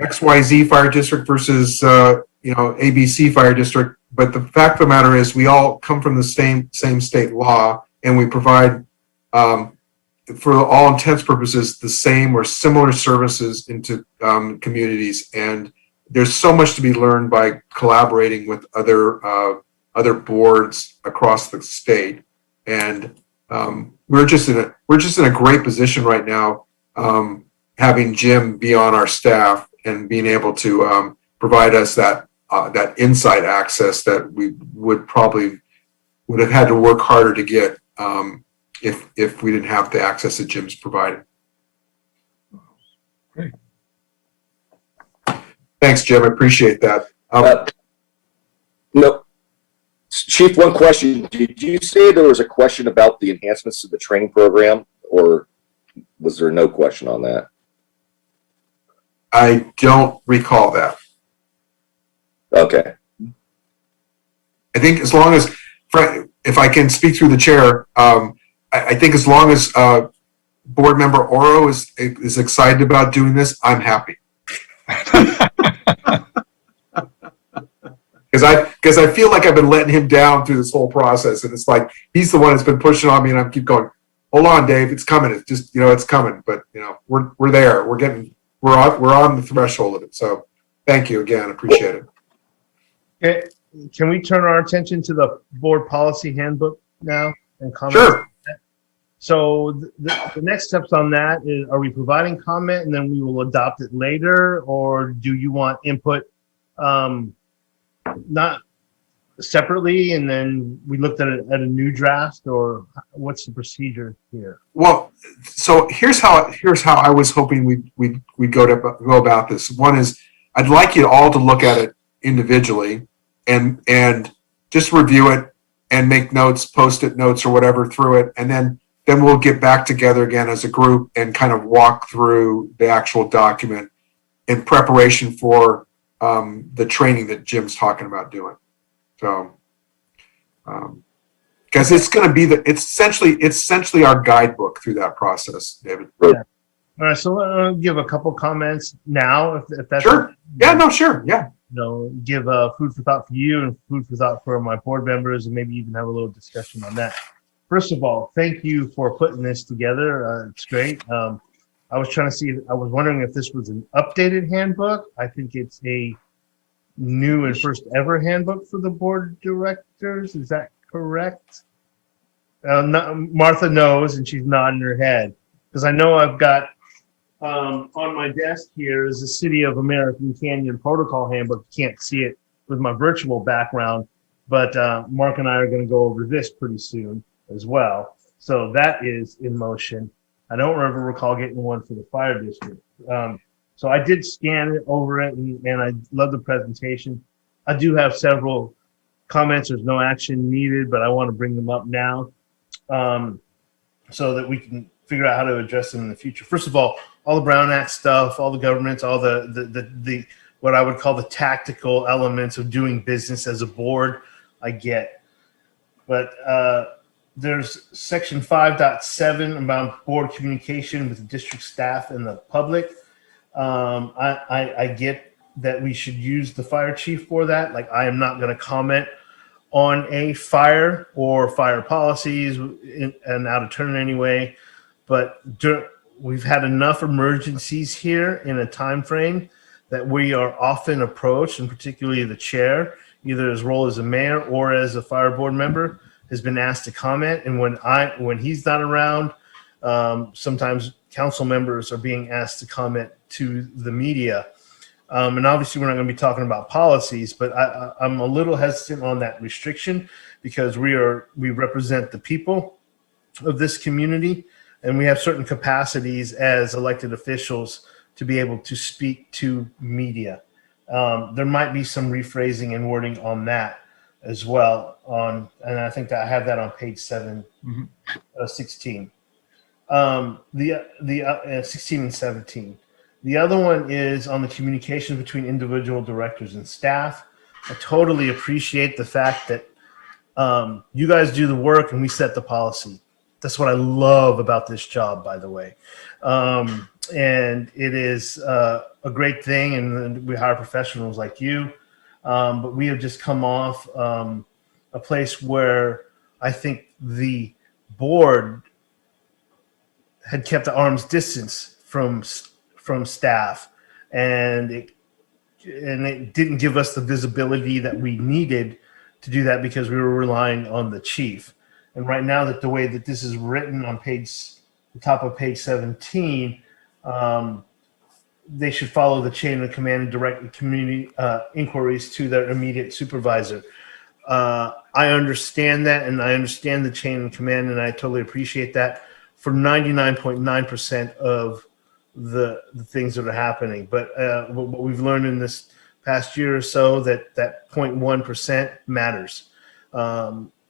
XYZ fire district versus ABC fire district, but the fact of the matter is we all come from the same state law, and we provide for all intents purposes the same or similar services into communities. And there's so much to be learned by collaborating with other boards across the state, and we're just in a great position right now, having Jim be on our staff and being able to provide us that inside access that we would have had to work harder to get if we didn't have the access that Jim's provided. Great. Thanks, Jim. I appreciate that. No, Chief, one question. Did you say there was a question about the enhancements to the training program, or was there no question on that? I don't recall that. Okay. I think as long as, if I can speak through the chair, I think as long as board member Oro is excited about doing this, I'm happy. Because I feel like I've been letting him down through this whole process, and it's like he's the one that's been pushing on me, and I keep going, hold on, Dave, it's coming. It's just it's coming, but we're there. We're on the threshold of it. So thank you again. Appreciate it. Okay, can we turn our attention to the board policy handbook now and comment? Sure. So the next steps on that is, are we providing comment and then we will adopt it later, or do you want input? separately and then we looked at a new draft, or what's the procedure here? Well, so here's how I was hoping we'd go about this. One is I'd like you all to look at it individually and just review it and make notes, post-it notes or whatever through it, and then we'll get back together again as a group and kind of walk through the actual document in preparation for the training that Jim's talking about doing. So, because it's going to be it's essentially our guidebook through that process, David. All right, so I'll give a couple comments now, if that's Sure. Yeah. No. Sure. Yeah. Give food for thought for you and food for thought for my board members, and maybe even have a little discussion on that. First of all, thank you for putting this together. It's great. I was wondering if this was an updated handbook. I think it's a new and first ever handbook for the board of directors. Is that correct? Martha knows, and she's nodding her head, because I know I've got on my desk here is the City of American Canyon Protocol Handbook. You can't see it with my virtual background, but Mark and I are going to go over this pretty soon as well. So that is in motion. I don't ever recall getting one for the fire district. So I did scan it over it, and I love the presentation. I do have several comments. There's no action needed, but I want to bring them up now so that we can figure out how to address them in the future. First of all the Brown Act stuff, all the governments, all the what I would call the tactical elements of doing business as a board, I get. But there's section 5.7 about board communication with the district staff and the public. I get that we should use the fire chief for that. Like, I am not going to comment on a fire or fire policies and out of turn anyway, but we've had enough emergencies here in a time frame that we are often approached, and particularly the chair, either his role as a mayor or as a fire board member, has been asked to comment. And when he's not around, sometimes council members are being asked to comment to the media. And obviously we're not going to be talking about policies, but I'm a little hesitant on that restriction, because we represent the people of this community, and we have certain capacities as elected officials to be able to speak to media. There might be some rephrasing and wording on that as well, and I think that I have that on page 16. 16 and 17. The other one is on the communication between individual directors and staff. I totally appreciate the fact that you guys do the work and we set the policy. That's what I love about this job, by the way. And it is a great thing, and we hire professionals like you. But we have just come off a place where I think the board had kept at arm's distance from staff, and it didn't give us the visibility that we needed to do that, because we were relying on the chief. And right now, that the way that this is written on the top of page 17, they should follow the chain of command and direct community inquiries to their immediate supervisor. I understand that, and I understand the chain of command, and I totally appreciate that for 99.9% of the things that are happening. But what we've learned in this past year or so, that 0.1% matters.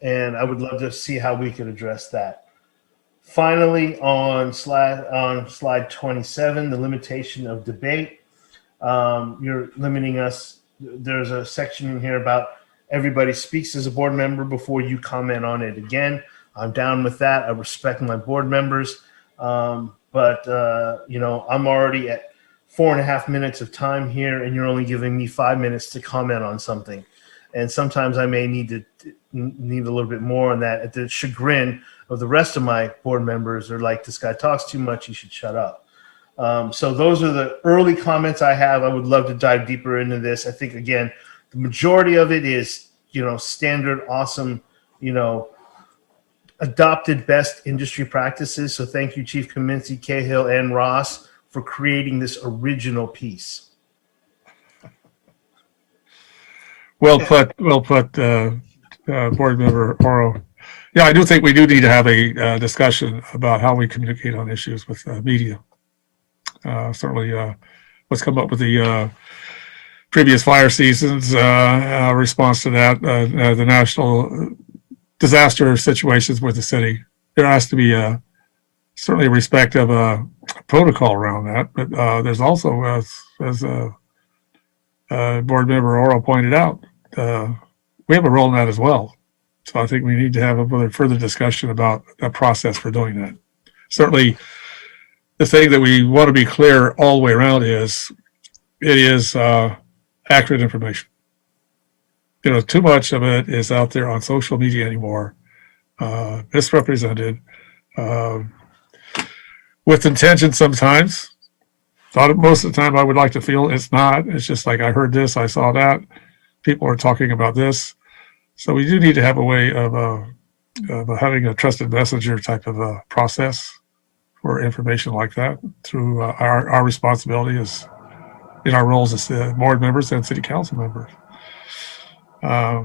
And I would love to see how we could address that. Finally, on slide 27, the limitation of debate. You're limiting us. There's a section in here about everybody speaks as a board member before you comment on it again. I'm down with that. I respect my board members. But I'm already at 4.5 minutes of time here, and you're only giving me 5 minutes to comment on something. And sometimes I may need a little bit more on that, at the chagrin of the rest of my board members. Are like, this guy talks too much, he should shut up. So those are the early comments I have. I would love to dive deeper into this. I think, again, the majority of it is, standard, awesome, adopted best industry practices. So thank you, Chief Kaminsky, Cahill, and Ross, for creating this original piece. Well put, Board Member Oro. Yeah, I do think we do need to have a discussion about how we communicate on issues with media. Certainly, what's come up with the previous fire seasons, response to that, the national disaster situations with the city. There has to be certainly respect of a protocol around that, but there's also, as Board Member Oro pointed out, we have a role in that as well. So I think we need to have a further discussion about a process for doing that. Certainly, the thing that we want to be clear all the way around is it is accurate information. You know, too much of it is out there on social media anymore, misrepresented, with intention sometimes. Thought most of the time I would like to feel it's not. It's just like I heard this, I saw that. People are talking about this. So we do need to have a way of having a trusted messenger type of a process for information like that through our responsibility as in our roles as board members and city council members. I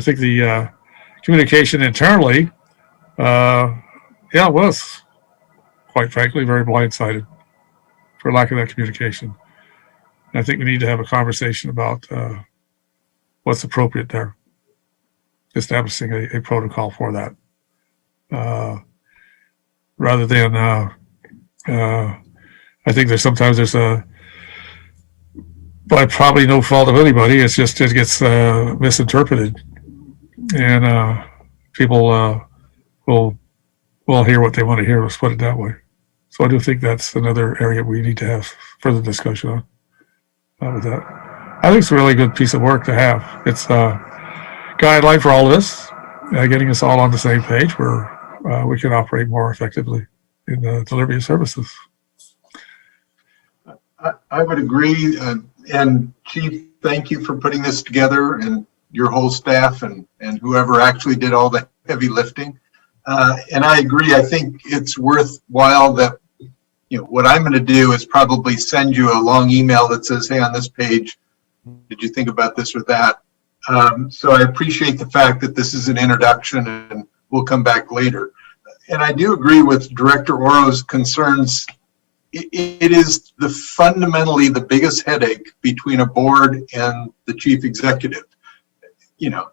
think the communication internally, was quite frankly very blindsided for lack of that communication. And I think we need to have a conversation about what's appropriate there, establishing a protocol for that, rather than I think sometimes there's by probably no fault of anybody, it gets misinterpreted, and people will hear what they want to hear. Let's put it that way. So I do think that's another area we need to have further discussion on with that. I think it's a really good piece of work to have. It's a guideline for all of us, getting us all on the same page where we can operate more effectively in the delivery of services. I would agree. And Chief, thank you for putting this together, and your whole staff and whoever actually did all the heavy lifting. And I agree. I think it's worthwhile that, what I'm going to do is probably send you a long email that says, hey, on this page, did you think about this or that? So I appreciate the fact that this is an introduction and we'll come back later. And I do agree with Director Oro's concerns. It is fundamentally the biggest headache between a board and the chief executive.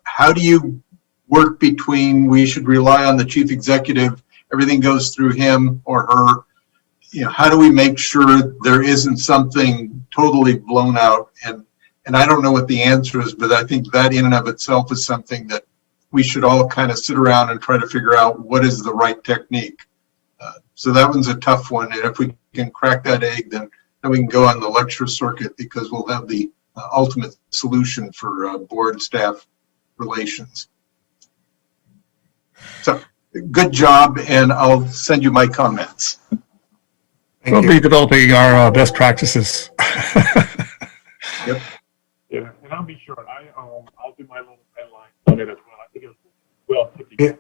How do you work between we should rely on the chief executive, everything goes through him or her? How do we make sure there isn't something totally blown out? And I don't know what the answer is, but I think that in and of itself is something that we should all kind of sit around and try to figure out what is the right technique. So that one's a tough one. And if we can crack that egg, then we can go on the lecture circuit, because we'll have the ultimate solution for board staff relations. So good job, and I'll send you my comments. We'll be developing our best practices. Yep. Yeah, and I'll be sure. I'll do my little headline on it as well. I think it's well put together.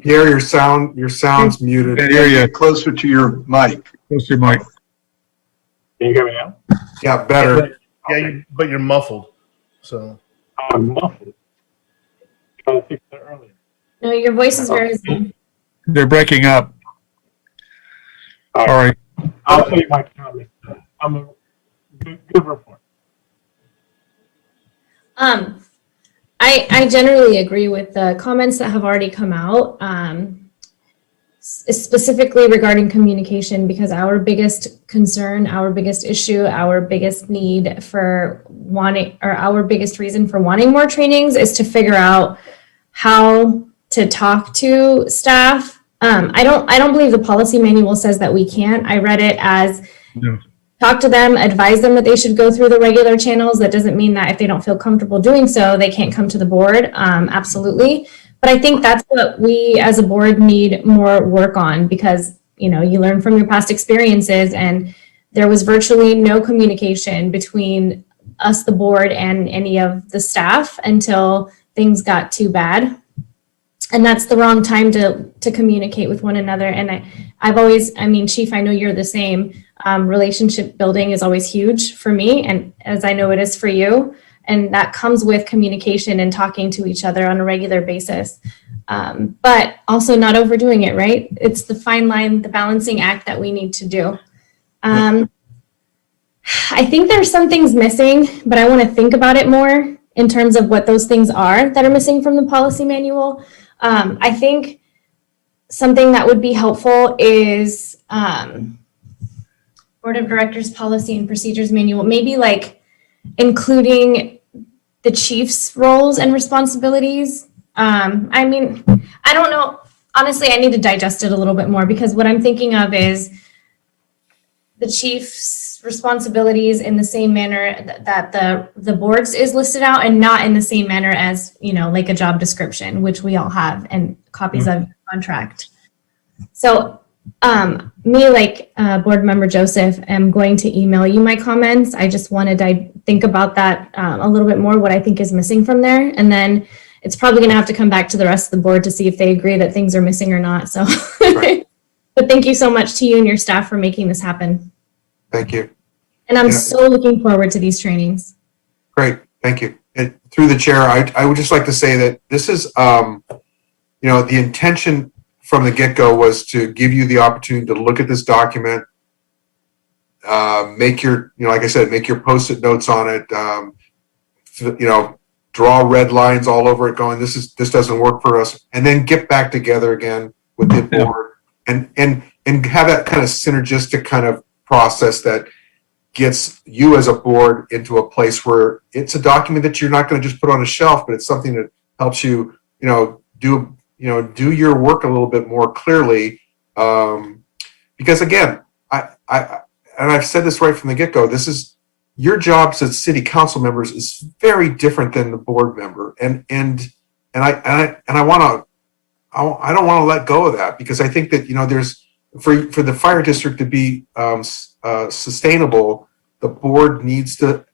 Pierre, your sound's muted. Can't hear you. Closer to your mic. Close to your mic. Can you hear me now? Yeah, better. Yeah, but you're muffled. So I'm muffled. Trying to fix that earlier. No, your voice is very low. They're breaking up. All Sorry. I'll say my comment. I'm a good report. I generally agree with the comments that have already come out, specifically regarding communication, because our biggest concern, our biggest issue, our biggest need for wanting, or our biggest reason for wanting more trainings is to figure out how to talk to staff. I don't believe the policy manual says that we can't. I read it as talk to them, advise them that they should go through the regular channels. That doesn't mean that if they don't feel comfortable doing so, they can't come to the board. Absolutely. But I think that's what we as a board need more work on, because, you learn from your past experiences, and there was virtually no communication between us, the board, and any of the staff until things got too bad. And that's the wrong time to communicate with one another. And I've always, Chief, I know you're the same. Relationship building is always huge for me, and as I know it is for you. And that comes with communication and talking to each other on a regular basis. But also not overdoing it, right? It's the fine line, the balancing act that we need to do. I think there's some things missing, but I want to think about it more in terms of what those things are that are missing from the policy manual. I think something that would be helpful is Board of Directors Policy and Procedures Manual, maybe like including the chief's roles and responsibilities. I mean, I don't know. Honestly, I need to digest it a little bit more, because what I'm thinking of is the chief's responsibilities in the same manner that the board's is listed out, and not in the same manner as, you know, like a job description, which we all have, and copies of the contract. So me, like board member Joseph, am going to email you my comments. I just wanted to think about that a little bit more, what I think is missing from there. And then it's probably going to have to come back to the rest of the board to see if they agree that things are missing or not. So, Right. But thank you so much to you and your staff for making this happen. Thank you. And I'm Yeah. so looking forward to these trainings. Great, thank you. And through the chair, I would just like to say that this is, you know, the intention from the get-go was to give you the opportunity to look at this document, make your, you know, like I said, make your Post-it notes on it, you know, draw red lines all over it going, this doesn't work for us, and then get back together again with the board and have that kind of synergistic kind of process that gets you as a board into a place where it's a document that you're not going to just put on a shelf, but it's something that helps you, do your work a little bit more clearly. Because again, I've said this right from the get-go, this is your jobs as city council members is very different than the board member. And I don't want to let go of that, because I think that, there's, for the fire district to be sustainable, the board needs to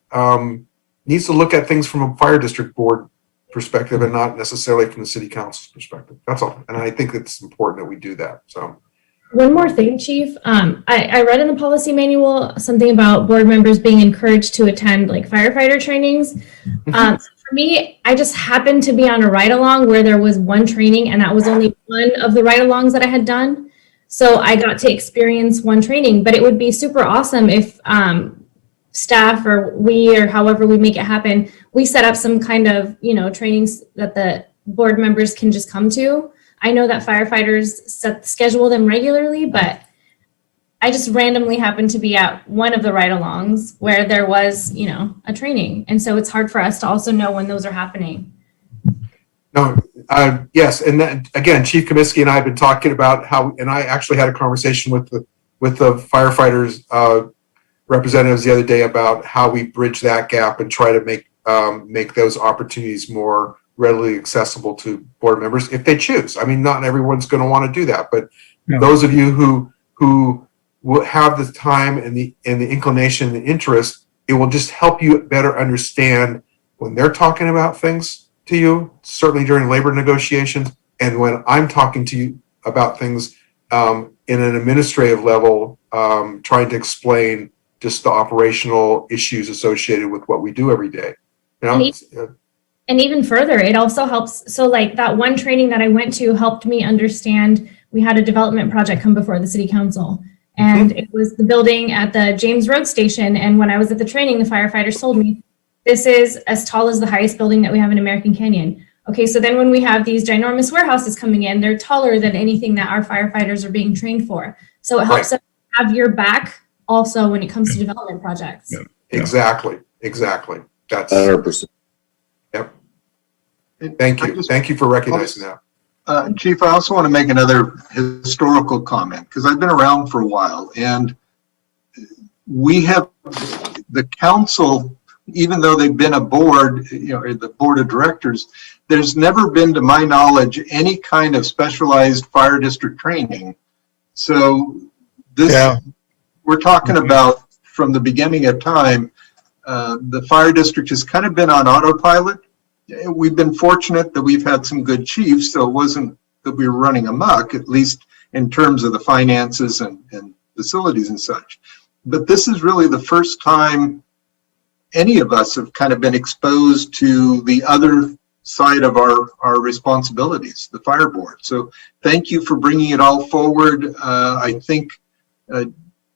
look at things from a fire district board perspective and not necessarily from the city council's perspective. That's all. And I think it's important that we do that. So one more thing, Chief. I read in the policy manual something about board members being encouraged to attend like firefighter trainings. For me, I just happened to be on a ride-along where there was one training, and that was only one of the ride-alongs that I had done. So I got to experience one training, but it would be super awesome if staff or we, or however we make it happen, we set up some kind of, trainings that the board members can just come to. I know that firefighters schedule them regularly, but I just randomly happened to be at one of the ride-alongs where there was, a training. And so it's hard for us to also know when those are happening. no, yes, and then, again, Chief Comiskey and I have been talking about how, and I actually had a conversation with the firefighters representatives the other day about how we bridge that gap and try to make those opportunities more readily accessible to board members if they choose. I mean, not everyone's going to want to do that, but those of you who will have the time and the inclination and the interest, it will just help you better understand when they're talking about things to you, certainly during labor negotiations, and when I'm talking to you about things in an administrative level, trying to explain just the operational issues associated with what we do every day. And even further, it also helps. So like that one training that I went to helped me understand, we had a development project come before the city council, and it was the building at the James Road Station. And when I was at the training, the firefighters told me, this is as tall as the highest building that we have in American Canyon. Okay, so then when we have these ginormous warehouses coming in, they're taller than anything that our firefighters are being trained for. So it helps us have your back also when it comes to development projects. Exactly. That's 100%. Yep. Thank you for recognizing that. Chief, I also want to make another historical comment, because I've been around for a while, and we have the council, even though they've been a board, or the board of directors, there's never been, to my knowledge, any kind of specialized fire district training. So this, we're talking about from the beginning of time, the fire district has kind of been on autopilot. We've been fortunate that we've had some good chiefs, so it wasn't that we were running amok, at least in terms of the finances and facilities and such. But this is really the first time any of us have kind of been exposed to the other side of our responsibilities, the fire board. So thank you for bringing it all forward. I think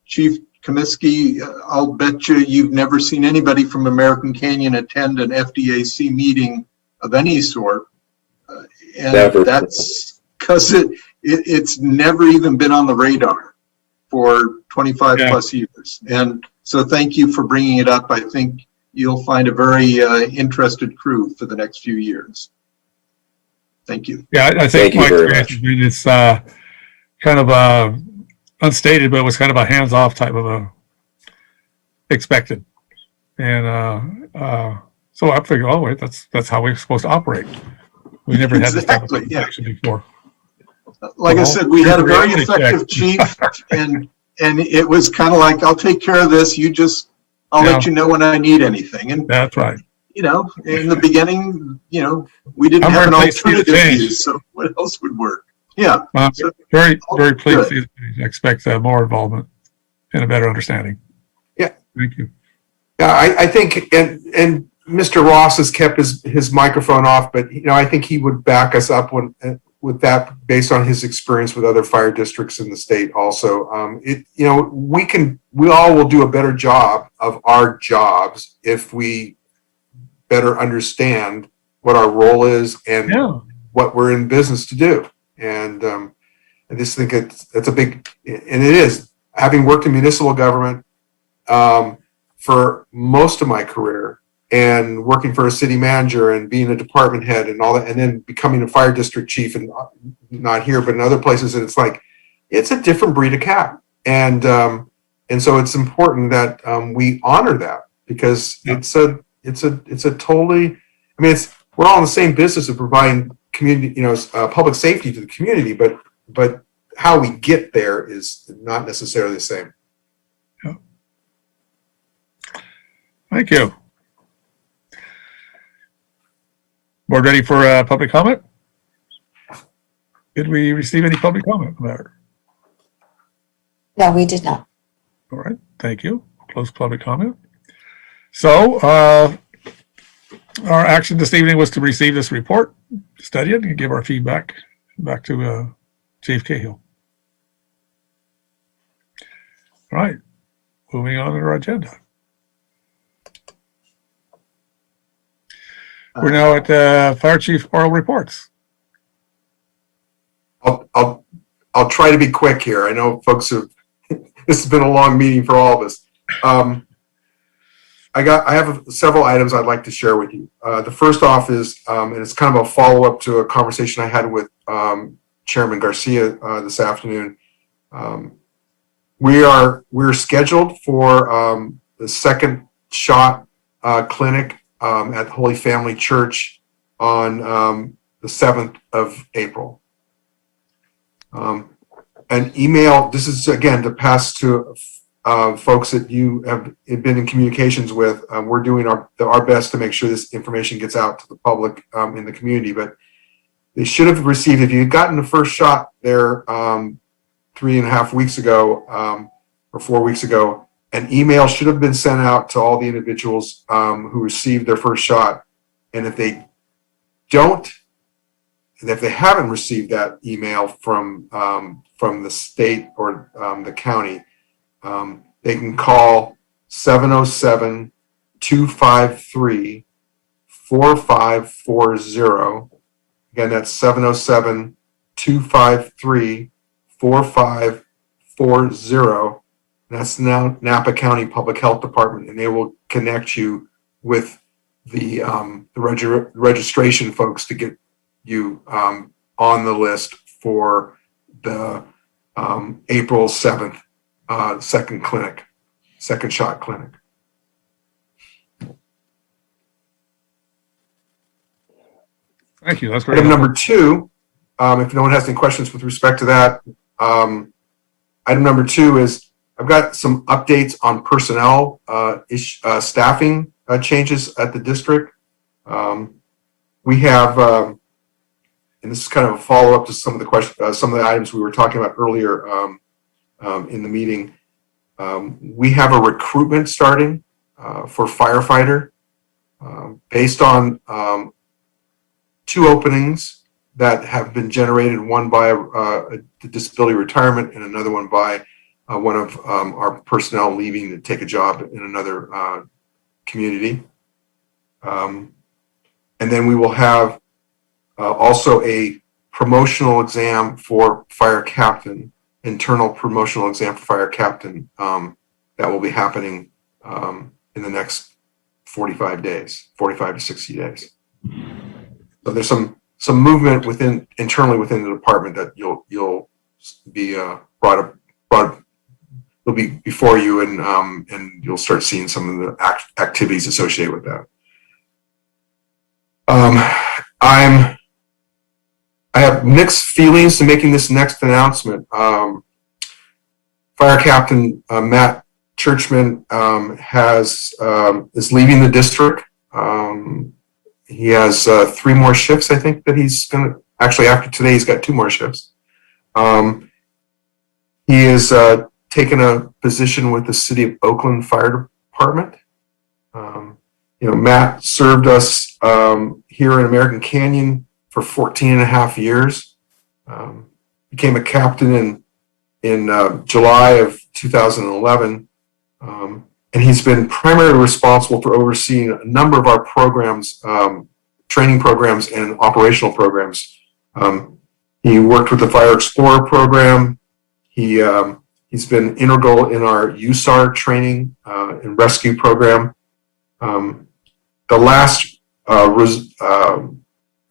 Chief Comiskey, I'll bet you've never seen anybody from American Canyon attend an FDAC meeting of any sort. And Never. that's because it's never even been on the radar for 25 plus years. And so thank you for bringing it up. I think you'll find a very interested crew for the next few years. Thank you. Yeah, I Thank think you my very experience much. has been it's kind of unstated, but it was kind of a hands-off type of a expected. And so I figured, oh wait, that's how we're supposed to operate. We never had this type of Exactly, yeah. protection before. Like I Well, said, we had a very reality effective check. chief, and it was kind of like, I'll take care of this. I'll let you know when I need anything. And That's right. you know, in the beginning, you know, we didn't I'm have an very pleased to see the alternative change. use, so what else would work? Yeah. Well, So- very Oh, pleased to see the change. I expect more involvement and a better understanding. Yeah. Thank you. Yeah, I think, and Mr. Ross has kept his microphone off, but I think he would back us up with that based on his experience with other fire districts in the state. Also, we all will do a better job of our jobs if we better understand what our role is and what we're in business to do. And I just think it's a big, and it is, having worked in municipal government for most of my career and working for a city manager and being a department head and all that, and then becoming a fire district chief, and not here, but in other places. And it's like, it's a different breed of cat. And so it's important that we honor that, because it's a totally, I mean, we're all in the same business of providing community, public safety to the community, but how we get there is not necessarily the same. Thank you. Board ready for public comment? Did we receive any public comment on that? No, we did not. All right, thank you. Close public comment. So our action this evening was to receive this report, study it, and give our feedback back to Chief Cahill. All right, moving on to our agenda. We're now at Fire Chief oral reports. I'll try to be quick here. I know folks have, this has been a long meeting for all of us. I have several items I'd like to share with you. The first off is, and it's kind of a follow-up to a conversation I had with Chairman Garcia this afternoon. We're scheduled for the second shot clinic at Holy Family Church on the 7th of April. An email, this is again to pass to folks that you have been in communications with. We're doing our best to make sure this information gets out to the public in the community, but they should have received, if you had gotten the first shot there 3.5 weeks ago or 4 weeks ago, an email should have been sent out to all the individuals who received their first shot. And if they don't, and if they haven't received that email from the state or the county, they can call 707-253-4540. Again, that's 707-253-4540. That's now Napa County Public Health Department, and they will connect you with the registration folks to get you on the list for the April 7th second shot clinic. Thank you. That's very Item helpful. number 2, if no one has any questions with respect to that, item number 2 is I've got some updates on personnel staffing changes at the district. We have, and this is kind of a follow-up to some of the questions, some of the items we were talking about earlier in the meeting. We have a recruitment starting for firefighter based on 2 openings that have been generated, one by the disability retirement and another one by one of our personnel leaving to take a job in another community. And then we will have also a promotional exam for fire captain, internal promotional exam for fire captain that will be happening in the next 45 days, 45 to 60 days. So there's some movement internally within the department that you'll be brought will be before you, and you'll start seeing some of the activities associated with that. I have mixed feelings to making this next announcement. Fire Captain Matt Churchman is leaving the district. He has 3 more shifts, I think, that he's going to, actually after today, he's got 2 more shifts. He is taken a position with the City of Oakland Fire Department. Matt served us here in American Canyon for 14 and a half years. Became a captain in July of 2011. And he's been primarily responsible for overseeing a number of our programs, training programs and operational programs. He worked with the Fire Explorer program. He's been integral in our USAR training and rescue program. The last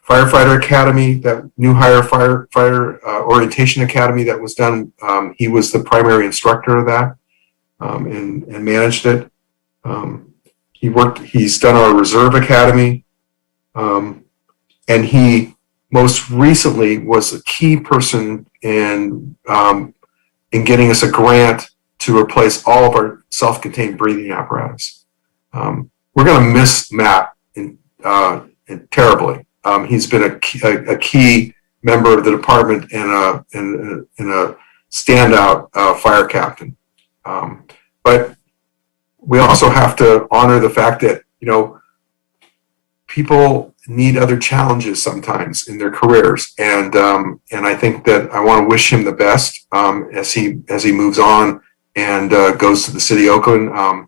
firefighter academy, that new hire firefighter orientation academy that was done, he was the primary instructor of that and managed it. He's done our reserve academy, and he most recently was a key person in getting us a grant to replace all of our self-contained breathing apparatus. We're going to miss Matt terribly. He's been a key member of the department and a standout fire captain. But we also have to honor the fact that, people need other challenges sometimes in their careers. And I think that I want to wish him the best as he moves on and goes to the City of Oakland.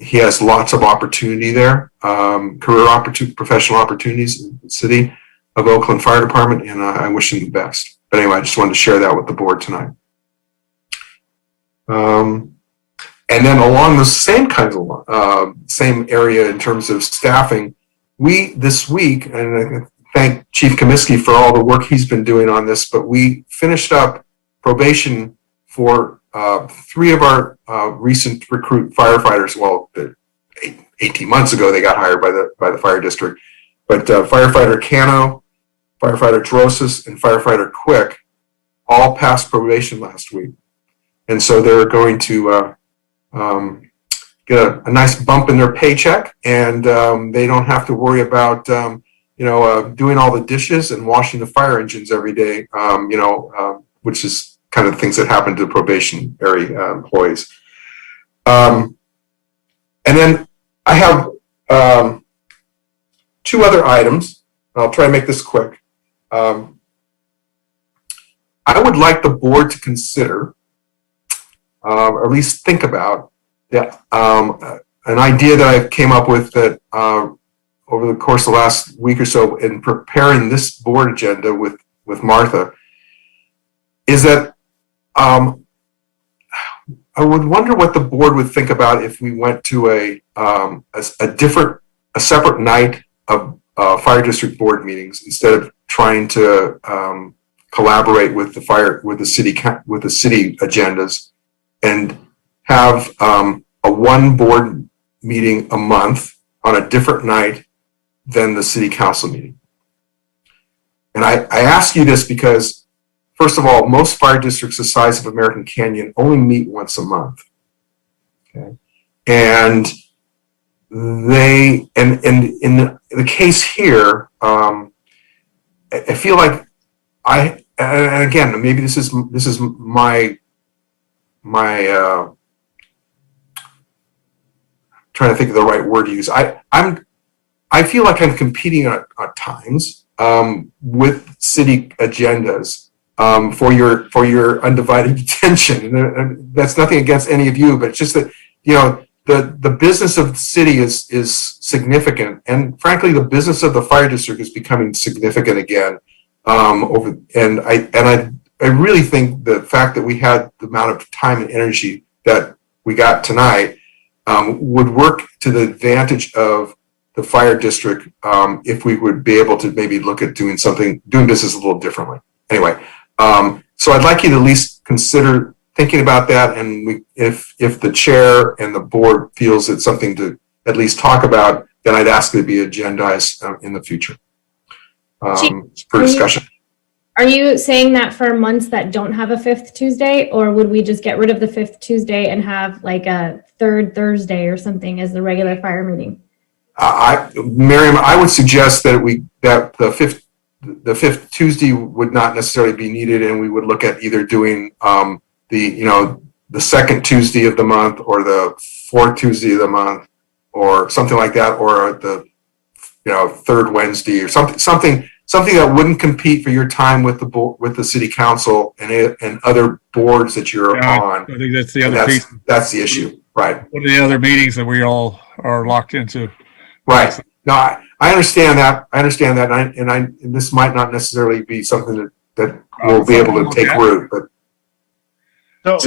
He has lots of opportunity there, professional opportunities in the City of Oakland Fire Department, and I wish him the best. But anyway, I just wanted to share that with the board tonight. And then along the same kinds of same area in terms of staffing, we this week, and I thank Chief Comiskey for all the work he's been doing on this, but we finished up probation for 3 of our recent recruit firefighters. Well, 18 months ago they got hired by the fire district, but firefighter Cano, firefighter Drosis, and firefighter Quick all passed probation last week, and so they're going to get a nice bump in their paycheck, and they don't have to worry about doing all the dishes and washing the fire engines every day, which is kind of things that happen to probationary employees. And then I have 2 other items. I'll try to make this quick. I would like the board to consider, or at least think about, that an idea that I came up with that over the course of the last week or so in preparing this board agenda with Martha, is that I would wonder what the board would think about if we went to a separate night of fire district board meetings instead of trying to collaborate with the city agendas, and have a one board meeting a month on a different night than the city council meeting. And I ask you this because, first of all, most fire districts the size of American Canyon only meet once a month. Okay, and in the case here, I feel like and again, maybe this is my trying to think of the right word to use. I feel like I'm competing at times with city agendas for your undivided attention. And that's nothing against any of you, but it's just that, you know, the business of the city is significant, and frankly, the business of the fire district is becoming significant again. I really think the fact that we had the amount of time and energy that we got tonight would work to the advantage of the fire district if we would be able to maybe look at doing business a little differently. Anyway, so I'd like you to at least consider thinking about that, and if the chair and the board feels it's something to at least talk about, then I'd ask it to be agendized in the future for discussion. Are you saying that for months that don't have a fifth Tuesday, or would we just get rid of the fifth Tuesday and have like a third Thursday or something as the regular fire meeting? Miriam, I would suggest that the fifth Tuesday would not necessarily be needed, and we would look at either doing the second Tuesday of the month, or the fourth Tuesday of the month, or something like that, or the third Wednesday, or something that wouldn't compete for your time with the city council and other boards that you're on. I think that's the other piece. That's the issue, right? What are the other meetings that we all are locked into? Right. No, I understand that. And this might not necessarily be something that will be able to take root, but So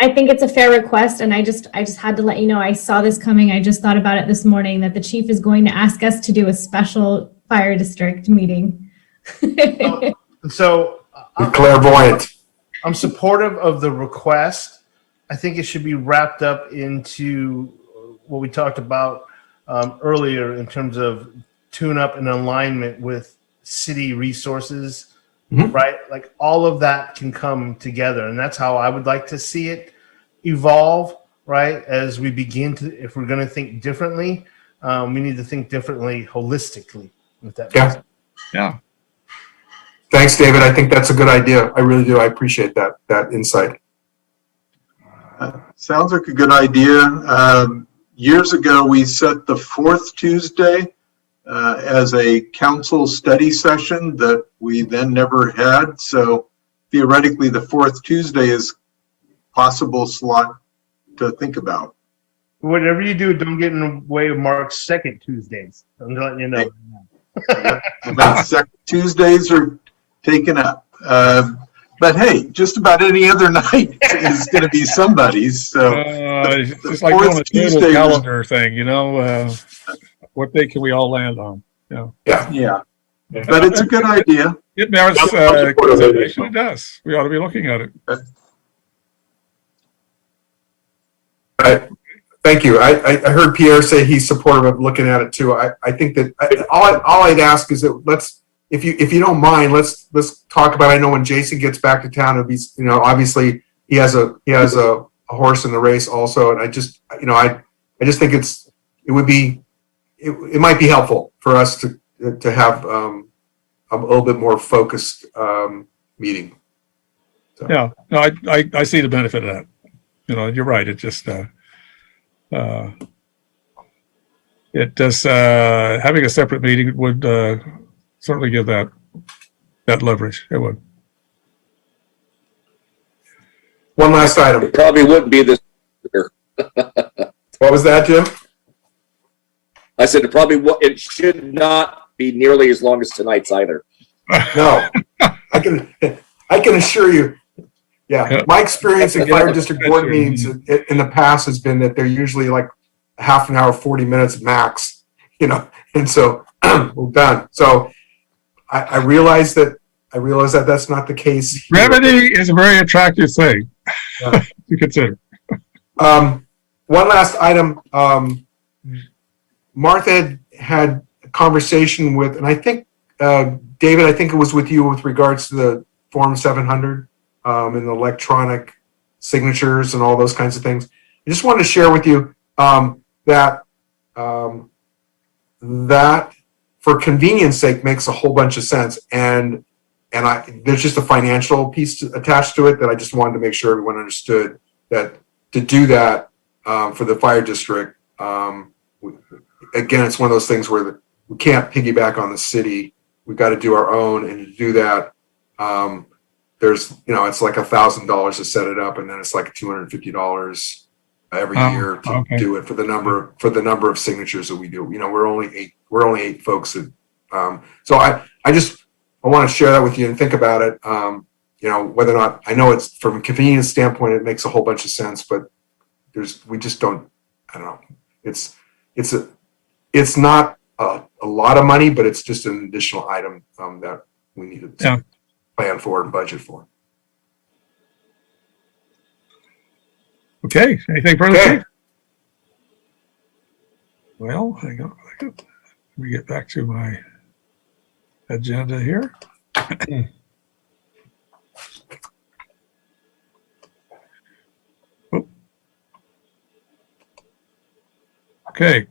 I think it's a fair request, and I just had to let you know I saw this coming. I just thought about it this morning that the chief is going to ask us to do a special fire district meeting. so you're clairvoyant. I'm supportive of the request. I think it should be wrapped up into what we talked about earlier in terms of tune up and alignment with city resources, right? Like all of that can come together, and that's how I would like to see it evolve, right? As we begin to, if we're going to think differently, we need to think differently holistically with that. Yeah. Thanks, David. I think that's a good idea. I really do. I appreciate that insight. Sounds like a good idea. Years ago, we set the fourth Tuesday as a council study session that we then never had. So theoretically, the fourth Tuesday is possible slot to think about. Whatever you do, don't get in the way of Mark's second Tuesdays. I'm letting you know. About second Tuesdays are taken up. But hey, just about any other night is going to be somebody's. So it's just like doing a Tuesday calendar thing, what day can we all land on? Yeah. But it's a good idea. It merits consideration. It does. We ought to be looking at it. Thank you. I heard Pierre say he's supportive of looking at it too. I think that all I'd ask is that if you don't mind, let's talk about. I know when Jason gets back to town, it'll be obviously he has a horse in the race also, and I just think it might be helpful for us to have a little bit more focused meeting. So. Yeah, no, I see the benefit of that. You're right. It just it does having a separate meeting would certainly give that leverage. It would. One last item. It probably wouldn't be this year. What was that, Jim? I said it should not be nearly as long as tonight's either. No, I can assure you. Yeah, my experience in fire district board meetings in the past has been that they're usually like half an hour, 40 minutes max, and so we're done. So I realize that that's not the case here. Brevity is a very attractive thing to consider. One last item. Martha had a conversation with, and I think, David, I think it was with you with regards to the Form 700 and the electronic signatures and all those kinds of things. I just wanted to share with you that for convenience sake makes a whole bunch of sense, and there's just a financial piece attached to it that I just wanted to make sure everyone understood that to do that for the fire district we- again, it's one of those things where we can't piggyback on the city. We've got to do our own, and to do that, there's, it's like $1,000 to set it up, and then it's like $250 every year to okay. do it for the number of signatures that we do. We're only eight folks that, so I want to share that with you and think about it. Whether or not, I know it's from a convenience standpoint, it makes a whole bunch of sense, but we just don't, I don't know. It's not a lot of money, but it's just an additional item that we need to plan for and budget for. Okay, anything further? Okay. Chief? Well, hang on a second. Let me get back to my agenda here. Okay.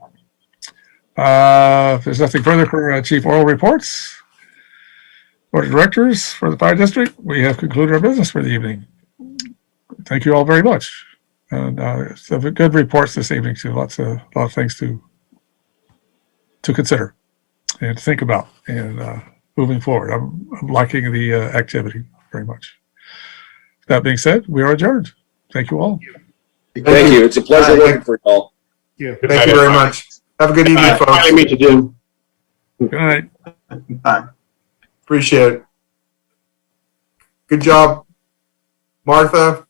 If there's nothing further for Chief Oral reports, Board of Directors for the Fire District, we have concluded our business for the evening. Thank you all very much. And some good reports this evening too. A lot of things to consider and to think about and moving forward. I'm liking the activity very much. That being said, we are adjourned. Thank you all. Thank you. It's a pleasure working for you all. Thank you very much. Have a good evening, folks. Finally meet you, Jim. Good night. Bye. Appreciate it. Good job, Martha.